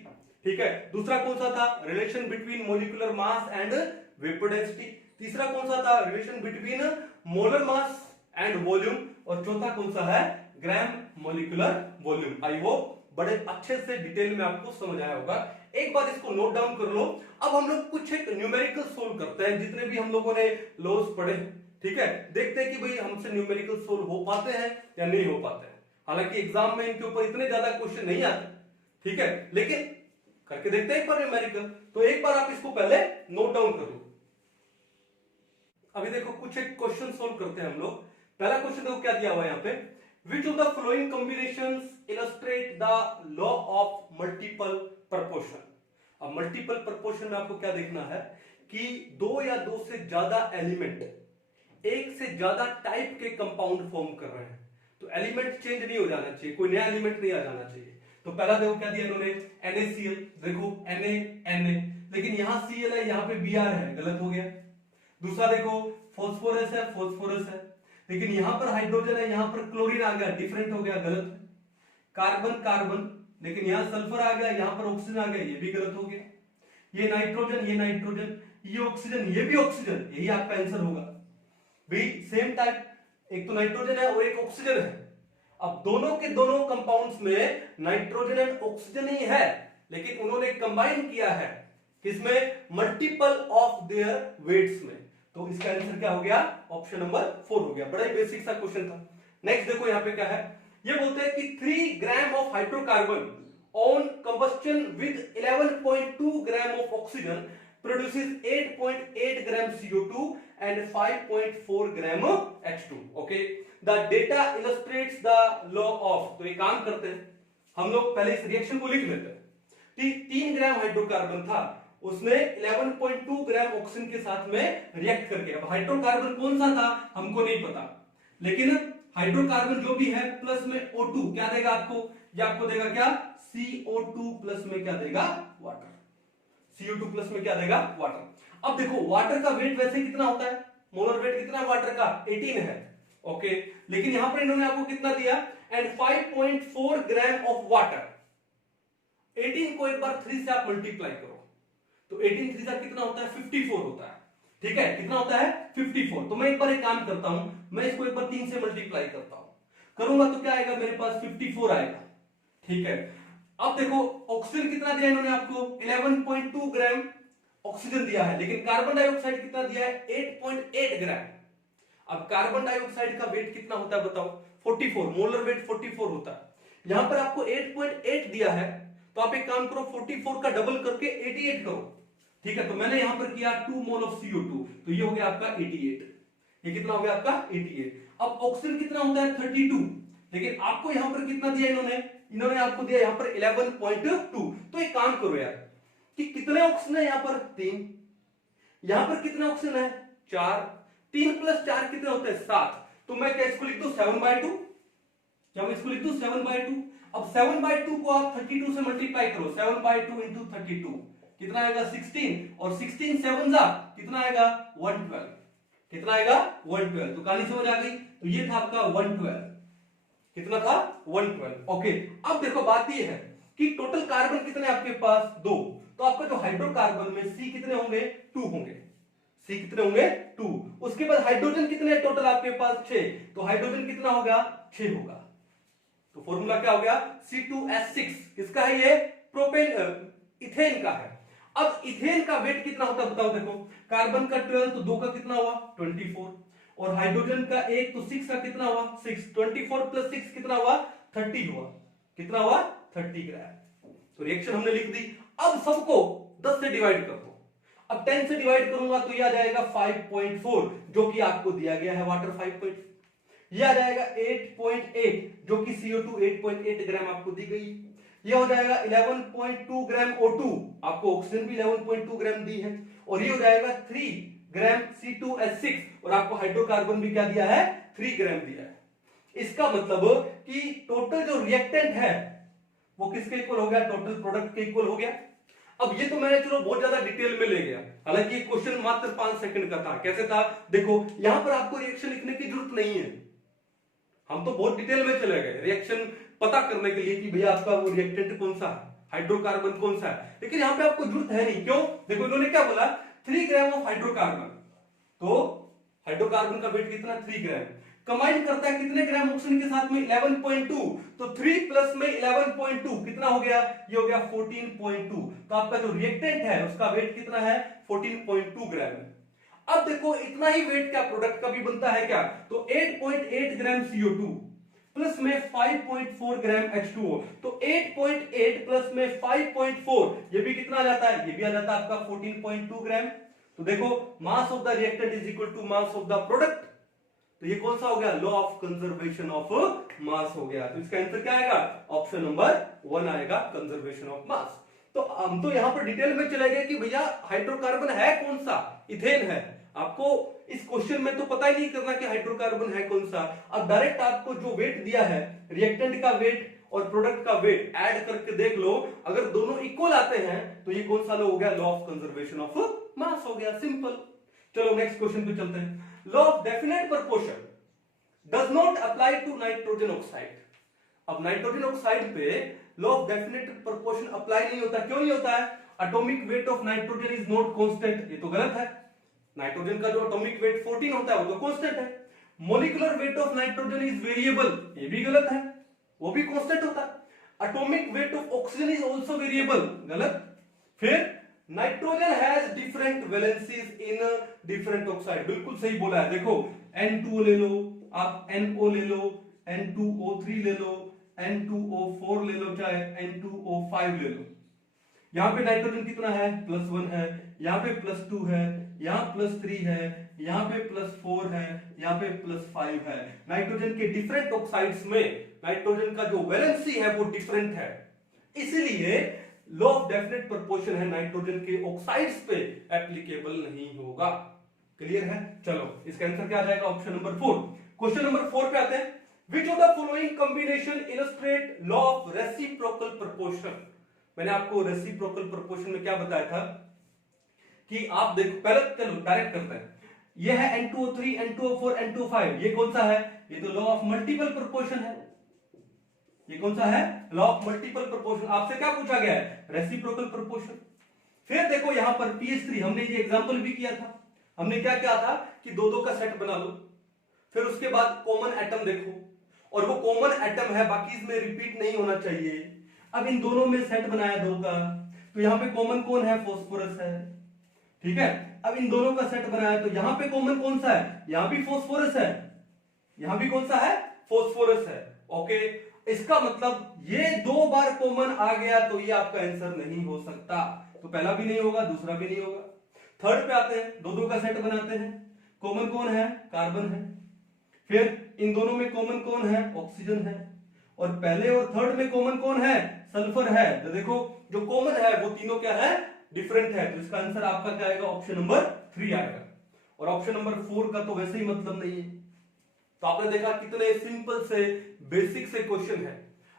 ठीक है, दूसरा कौन सा था, relation between molecular mass and vapour density. तीसरा कौन सा था, relation between molar mass and volume. और चौथा कौन सा है, ग्राम मॉलिक्यूलर वॉल्यूम। आई होप बड़े अच्छे से डिटेल में आपको समझ आया होगा। एक बार इसको नोट डाउन कर लो। अब हम लोग कुछ एक न्यूमेरिकल सोल्व करते हैं, जितने भी हम लोगों ने लॉस पढ़े। ठीक है, देखते हैं कि भाई हमसे न्यूमेरिकल सोल्व हो पाते हैं या नहीं हो पाते हैं। हालांकि एग्जाम में इनके ऊपर इतने ज्यादा क्वेश्चन नहीं आते, ठीक है, लेकिन करके देखते हैं एक बार न्यूमेरिकल। तो एक बार आप इसको पहले नोट डाउन करो। अभी देखो कुछ एक क्वेश्चन सोल्व करते हैं हम लोग। पहला क्वेश्चन देखो क्या दिया हुआ है यहाँ पे, which of the flowing combinations illustrate the law of multiple proportion. अब मल्टीपल प्रपोर्शन में आपको क्या देखना है कि दो या दो से ज्यादा एलिमेंट एक से ज्यादा टाइप के कंपाउंड फॉर्म कर रहे हैं, तो एलिमेंट चेंज नहीं हो जाना चाहिए, कोई नया एलिमेंट नहीं आ जाना चाहिए। तो पहला देखो क्या दिया इन्होंने, NaCl, देखो Na, लेकिन यहां Cl है, यहां पे Br है, गलत हो गया। दूसरा देखो फास्फोरस है, फास्फोरस है, लेकिन यहां पर हाइड्रोजन है, यहां पर क्लोरीन आ गया, डिफरेंट हो गया, गलत। कार्बन कार्बन, लेकिन यहां सल्फर आ गया, यहां पर ऑक्सीजन आ गया, ये भी गलत हो गया। ये नाइट्रोजन, ये नाइट्रोजन, ये ऑक्सीजन, ये भी ऑक्सीजन, यही आपका आंसर होगा भाई। सेम टाइप, एक तो नाइट्रोजन है और एक ऑक्सीजन है। अब दोनों के दोनों कंपाउंड्स में नाइट्रोजन एंड ऑक्सीजन ही है, लेकिन उन्होंने कंबाइन किया है किसमें, मल्टीपल ऑफ देयर वेट्स में। तो इसका आंसर क्या हो गया, ऑप्शन नंबर 4 हो गया। बड़ा ही बेसिक सा क्वेश्चन था। नेक्स्ट देखो यहाँ पे क्या है, ये बोलते हैं कि 3 gram of hydrocarbon on combustion with 11.2 gram of oxygen produces 8.8 gram CO2 and 5.4 gram H2. Okay, the data illustrates the law of। तो ये काम करते हैं हम लोग, पहले इस रिएक्शन को लिख लेते हैं। 3 ग्राम हाइड्रोकार्बन था, उसने 11.2 ग्राम ऑक्सीजन के साथ में रिएक्ट करके, अब हाइड्रोकार्बन कौन सा था हमको नहीं पता, लेकिन हाइड्रोकार्बन जो भी है प्लस में O2 क्या देगा आपको, ये आपको देगा क्या, CO2 प्लस में क्या देगा, वाटर। CO2 प्लस में क्या देगा, वाटर। अब देखो वाटर का वेट वैसे कितना होता है, मोलर वेट कितना है वाटर का, 18 है। ओके, लेकिन यहां पर इन्होंने आपको कितना दिया, एंड 5.4 ग्राम ऑफ वाटर। 18 को एक बार 3 से आप मल्टीप्लाई करो, तो 18 3 से कितना होता है, 54 होता है। ठीक है, कितना होता है, 54। तो मैं एक बार एक काम करता हूं, मैं इसको एक बार 3 से मल्टीप्लाई करता हूं, करूंगा तो क्या आएगा, मेरे पास 54 आएगा। ठीक है, अब देखो ऑक्सीजन कितना दिया इन्होंने आपको, 11.2 ग्राम ऑक्सीजन दिया है, लेकिन कार्बन डाइऑक्साइड कितना दिया है, 8.8 ग्राम। अब कार्बन डाइऑक्साइड का वेट कितना होता है बताओ, 44, मोलर वेट 44 होता है। यहां पर आपको 8.8 दिया है, तो आप एक काम करो 44 का डबल करके 88 करो। ठीक है, तो मैंने यहां पर किया 2 मोल ऑफ CO2, तो ये हो गया आपका 88। ये कितना हो गया आपका 88। अब ऑक्सीजन कितना होता है 32, लेकिन आपको यहां पर कितना दिया इन्होंने आपको दिया यहां पर 11.2। तो एक काम करो यार कि कितने ऑक्सीजन है यहां पर 3, यहां पर कितने ऑक्सीजन है 4, 3 प्लस 4 कितने होते हैं 7। तो मैं क्या इसको लिख दूं 7/2, क्या मैं इसको लिख दूं 7/2। अब 7/2 को आप 32 से मल्टीप्लाई करो, 7/2 इंटू 32 कितना आएगा 16, और 16 7 जा कितना आएगा 112, कितना आएगा 112। तो कहानी समझ आ गई, तो ये था आपका 112, कितना था 112। ओके, अब देखो बात ये है कि टोटल कार्बन कितने आपके पास 2, तो आपका जो हाइड्रोकार्बन में C कितने होंगे 2 होंगे, C कितने होंगे 2। उसके बाद हाइड्रोजन कितने टोटल आपके पास 6, तो हाइड्रोजन कितना होगा 6 होगा। तो फॉर्मूला क्या हो गया C2H6, किसका है ये, प्रोपेन इथेन का है। अब इथेन का वेट कितना होता है बताओ, देखो कार्बन का 12, तो 2 का कितना हुआ 24, और हाइड्रोजन का 1, तो 6 का कितना हुआ 6, 24 प्लस 6 कितना हुआ 30 हुआ, कितना हुआ 30 ग्राम। तो रिएक्शन हमने लिख दी। अब सबको 10 से डिवाइड कर दो, अब 10 से डिवाइड करूंगा तो ये आ जाएगा 5.4, जो कि आपको दिया गया है वाटर 5.4। ये आ जाएगा 8.8, जो कि CO2 8.8 ग्राम आपको दी गई। ये हो जाएगा 11.2 ग्राम O2, आपको ऑक्सीजन भी 11.2 ग्राम दी है, और ये हो जाएगा 3 ग्राम C2H6, और आपको हाइड्रोकार्बन भी क्या दिया है 3 ग्राम दिया है। इसका मतलब कि टोटल जो रिएक्टेंट है वो किसके इक्वल हो गया, टोटल प्रोडक्ट के इक्वल हो गया। अब ये तो मैंने चलो बहुत ज्यादा डिटेल में ले गया, हालांकि ये क्वेश्चन मात्र 5 सेकंड का था। कैसे था देखो, यहां पर आपको रिएक्शन लिखने की जरूरत नहीं है, हम तो बहुत डिटेल में चले गए रिएक्शन पता करने के लिए कि भैया आपका वो रिएक्टेंट कौन सा है, हाइड्रोकार्बन कौन सा है, लेकिन यहां पे आपको जरूरत है नहीं। क्यों, देखो इन्होंने क्या बोला 3 ग्राम ऑफ हाइड्रोकार्बन, तो हाइड्रोकार्बन का वेट कितना 3 ग्राम, कंबाइन करता है कितने ग्राम ऑक्सीजन के साथ में 11.2, तो 3 प्लस में 11.2 कितना हो गया, ये हो गया 14.2। तो आपका जो रिएक्टेंट है उसका वेट कितना है 14.2 ग्राम है। अब देखो इतना ही वेट क्या प्रोडक्ट का भी बनता है क्या, तो 8.8 ग्राम CO2 प्लस में 5.4 ग्राम H2O, तो 8.8 प्लस में 5.4 ये भी कितना आ जाता है, ये भी आ जाता है आपका 14.2 ग्राम। तो देखो mass of the reactant is equal to mass of the product, तो ये कौन सा हो गया, law of conservation of mass हो गया। तो इसका आंसर क्या आएगा, ऑप्शन नंबर 1 आएगा, कंजर्वेशन ऑफ मास। तो हम तो यहां पर डिटेल में चले गए कि भैया हाइड्रोकार्बन है कौन सा, इथेन है। आपको इस क्वेश्चन में तो पता ही नहीं करना कि हाइड्रोकार्बन है कौन सा। अब डायरेक्ट आपको जो वेट दिया है, रिएक्टेंट का वेट और प्रोडक्ट का वेट ऐड करके देख लो, अगर दोनों इक्वल आते हैं तो ये कौन सा लॉ हो गया, law of conservation of mass हो गया, सिंपल। चलो नेक्स्ट क्वेश्चन पे चलते हैं। Law of definite proportion does not apply to nitrogen oxide. अब नाइट्रोजन ऑक्साइड पे law of definite proportion apply नहीं होता, क्यों नहीं होता है, atomic weight of nitrogen is not constant, ये तो गलत है। नाइट्रोजन का जो एटॉमिक वेट 14 होता है वो तो कांस्टेंट है। Molecular weight of nitrogen is variable, ये भी गलत है, वो भी कांस्टेंट होता है। Atomic weight of oxygen is also variable, गलत। फिर nitrogen has different valencies in different oxide, बिल्कुल सही बोला है। देखो N2 ले लो, आप NO ले लो, N2O3 ले लो, N2O4 ले लो, चाहे N2O5 ले लो। यहां पे नाइट्रोजन कितना है, +1 है, यहां पे +2 है, यहां +3 है, यहां पे +4 है, यहां पे +5 है। नाइट्रोजन के डिफरेंट ऑक्साइड्स में नाइट्रोजन का जो वैलेंसी है वो डिफरेंट है, इसलिए लॉ ऑफ डेफिनेट प्रोपोर्शन है नाइट्रोजन के ऑक्साइड्स पे एप्लीकेबल नहीं होगा। क्लियर है। चलो इसका आंसर क्या आ जाएगा, ऑप्शन नंबर 4। क्वेश्चन नंबर 4 पे आते हैं। Which of the following combination illustrate law of reciprocal proportion. मैंने आपको रेसिप्रोकल प्रोपोर्शन में क्या बताया था कि आप देखो, पहले चलो डायरेक्ट करते हैं। ये है N2O3, N2O4, N2O5, ये कौन सा है, ये तो लॉ ऑफ मल्टीपल प्रोपोर्शन है। ये कौन सा है, लॉ ऑफ मल्टीपल प्रोपोर्शन। आपसे क्या पूछा गया है, रेसिप्रोकल प्रोपोर्शन। फिर देखो यहां पर PH3, हमने ये एग्जांपल भी किया था। हमने क्या किया था कि दो का सेट बना लो, फिर उसके बाद कॉमन एटम देखो, और वो कॉमन एटम है, बाकी इसमें रिपीट नहीं होना चाहिए। अब इन दोनों में सेट बनाया 2 का, तो यहां पे कॉमन कौन है, फास्फोरस है, ठीक है। अब इन दोनों का सेट बनाया तो यहां पे कॉमन कौन सा है, यहां भी फास्फोरस है, यहां भी कौन सा है, फास्फोरस है। ओके, इसका मतलब ये 2 बार कॉमन आ गया तो ये आपका आंसर नहीं हो सकता। तो पहला भी नहीं होगा, दूसरा भी नहीं होगा। थर्ड पे आते हैं, 2 का सेट बनाते हैं, कॉमन कौन है, कार्बन है। फिर इन दोनों में कॉमन कौन है, ऑक्सीजन है। और पहले और थर्ड में कॉमन कौन है, सल्फर है। तो देखो जो कॉमन है वो तीनों क्या है, डिफरेंट है। तो इसका आंसर आपका क्या आएगा, ऑप्शन नंबर 3 आएगा। और ऑप्शन नंबर 4 का तो वैसे ही मतलब नहीं है। तो आपने देखा कितने सिंपल से बेसिक से क्वेश्चन है।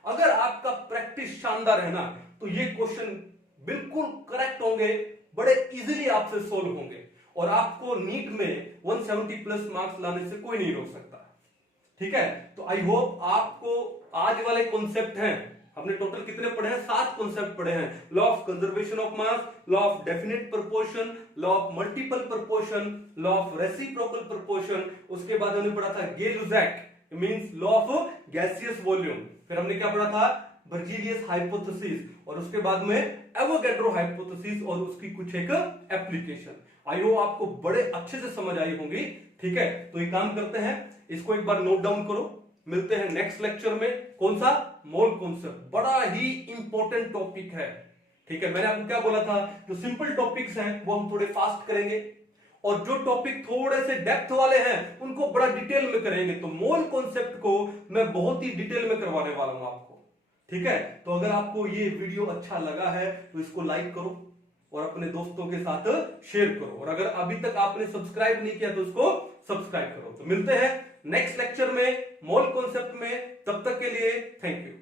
अगर आपका प्रैक्टिस शानदार है ना, तो ये क्वेश्चन बिल्कुल करेक्ट होंगे, बड़े इजीली आपसे सोल्व होंगे, और आपको नीट में 170+ मार्क्स लाने से कोई नहीं रोक सकता। ठीक है, तो आई होप आपको आज वाले कॉन्सेप्ट हैं, हमने टोटल कितने पढ़े हैं, 7 कॉन्सेप्ट पढ़े हैं। Law of conservation of mass, law of definite proportion, law of multiple proportion, law of reciprocal proportion, उसके बाद हमने पढ़ा था Gay Lussac means law of gaseous volume, फिर हमने क्या पढ़ा था, बर्जीलियस हाइपोथेसिस, और उसके बाद में एवोगैड्रो हाइपोथेसिस और उसकी कुछ एक एप्लीकेशन। आई होप आपको बड़े अच्छे से समझ आई होंगी। ठीक है, तो एक काम करते हैं, इसको एक बार नोट डाउन करो, मिलते हैं नेक्स्ट लेक्चर में। कौन सा, मोल कॉन्सेप्ट, बड़ा ही इंपॉर्टेंट टॉपिक है। ठीक है, मैंने आपको क्या बोला था, जो सिंपल टॉपिक्स हैं वो हम थोड़े फास्ट करेंगे, और जो टॉपिक थोड़े से डेप्थ वाले हैं उनको बड़ा डिटेल में करेंगे। तो मोल कॉन्सेप्ट को मैं बहुत ही डिटेल में करवाने वाला हूं आपको। ठीक है, तो अगर आपको ये वीडियो अच्छा लगा है तो इसको लाइक करो और अपने दोस्तों के साथ शेयर करो, और अगर अभी तक आपने सब्सक्राइब नहीं किया तो उसको सब्सक्राइब करो। तो मिलते हैं नेक्स्ट लेक्चर में मोल कॉन्सेप्ट में, तब तक के लिए थैंक यू।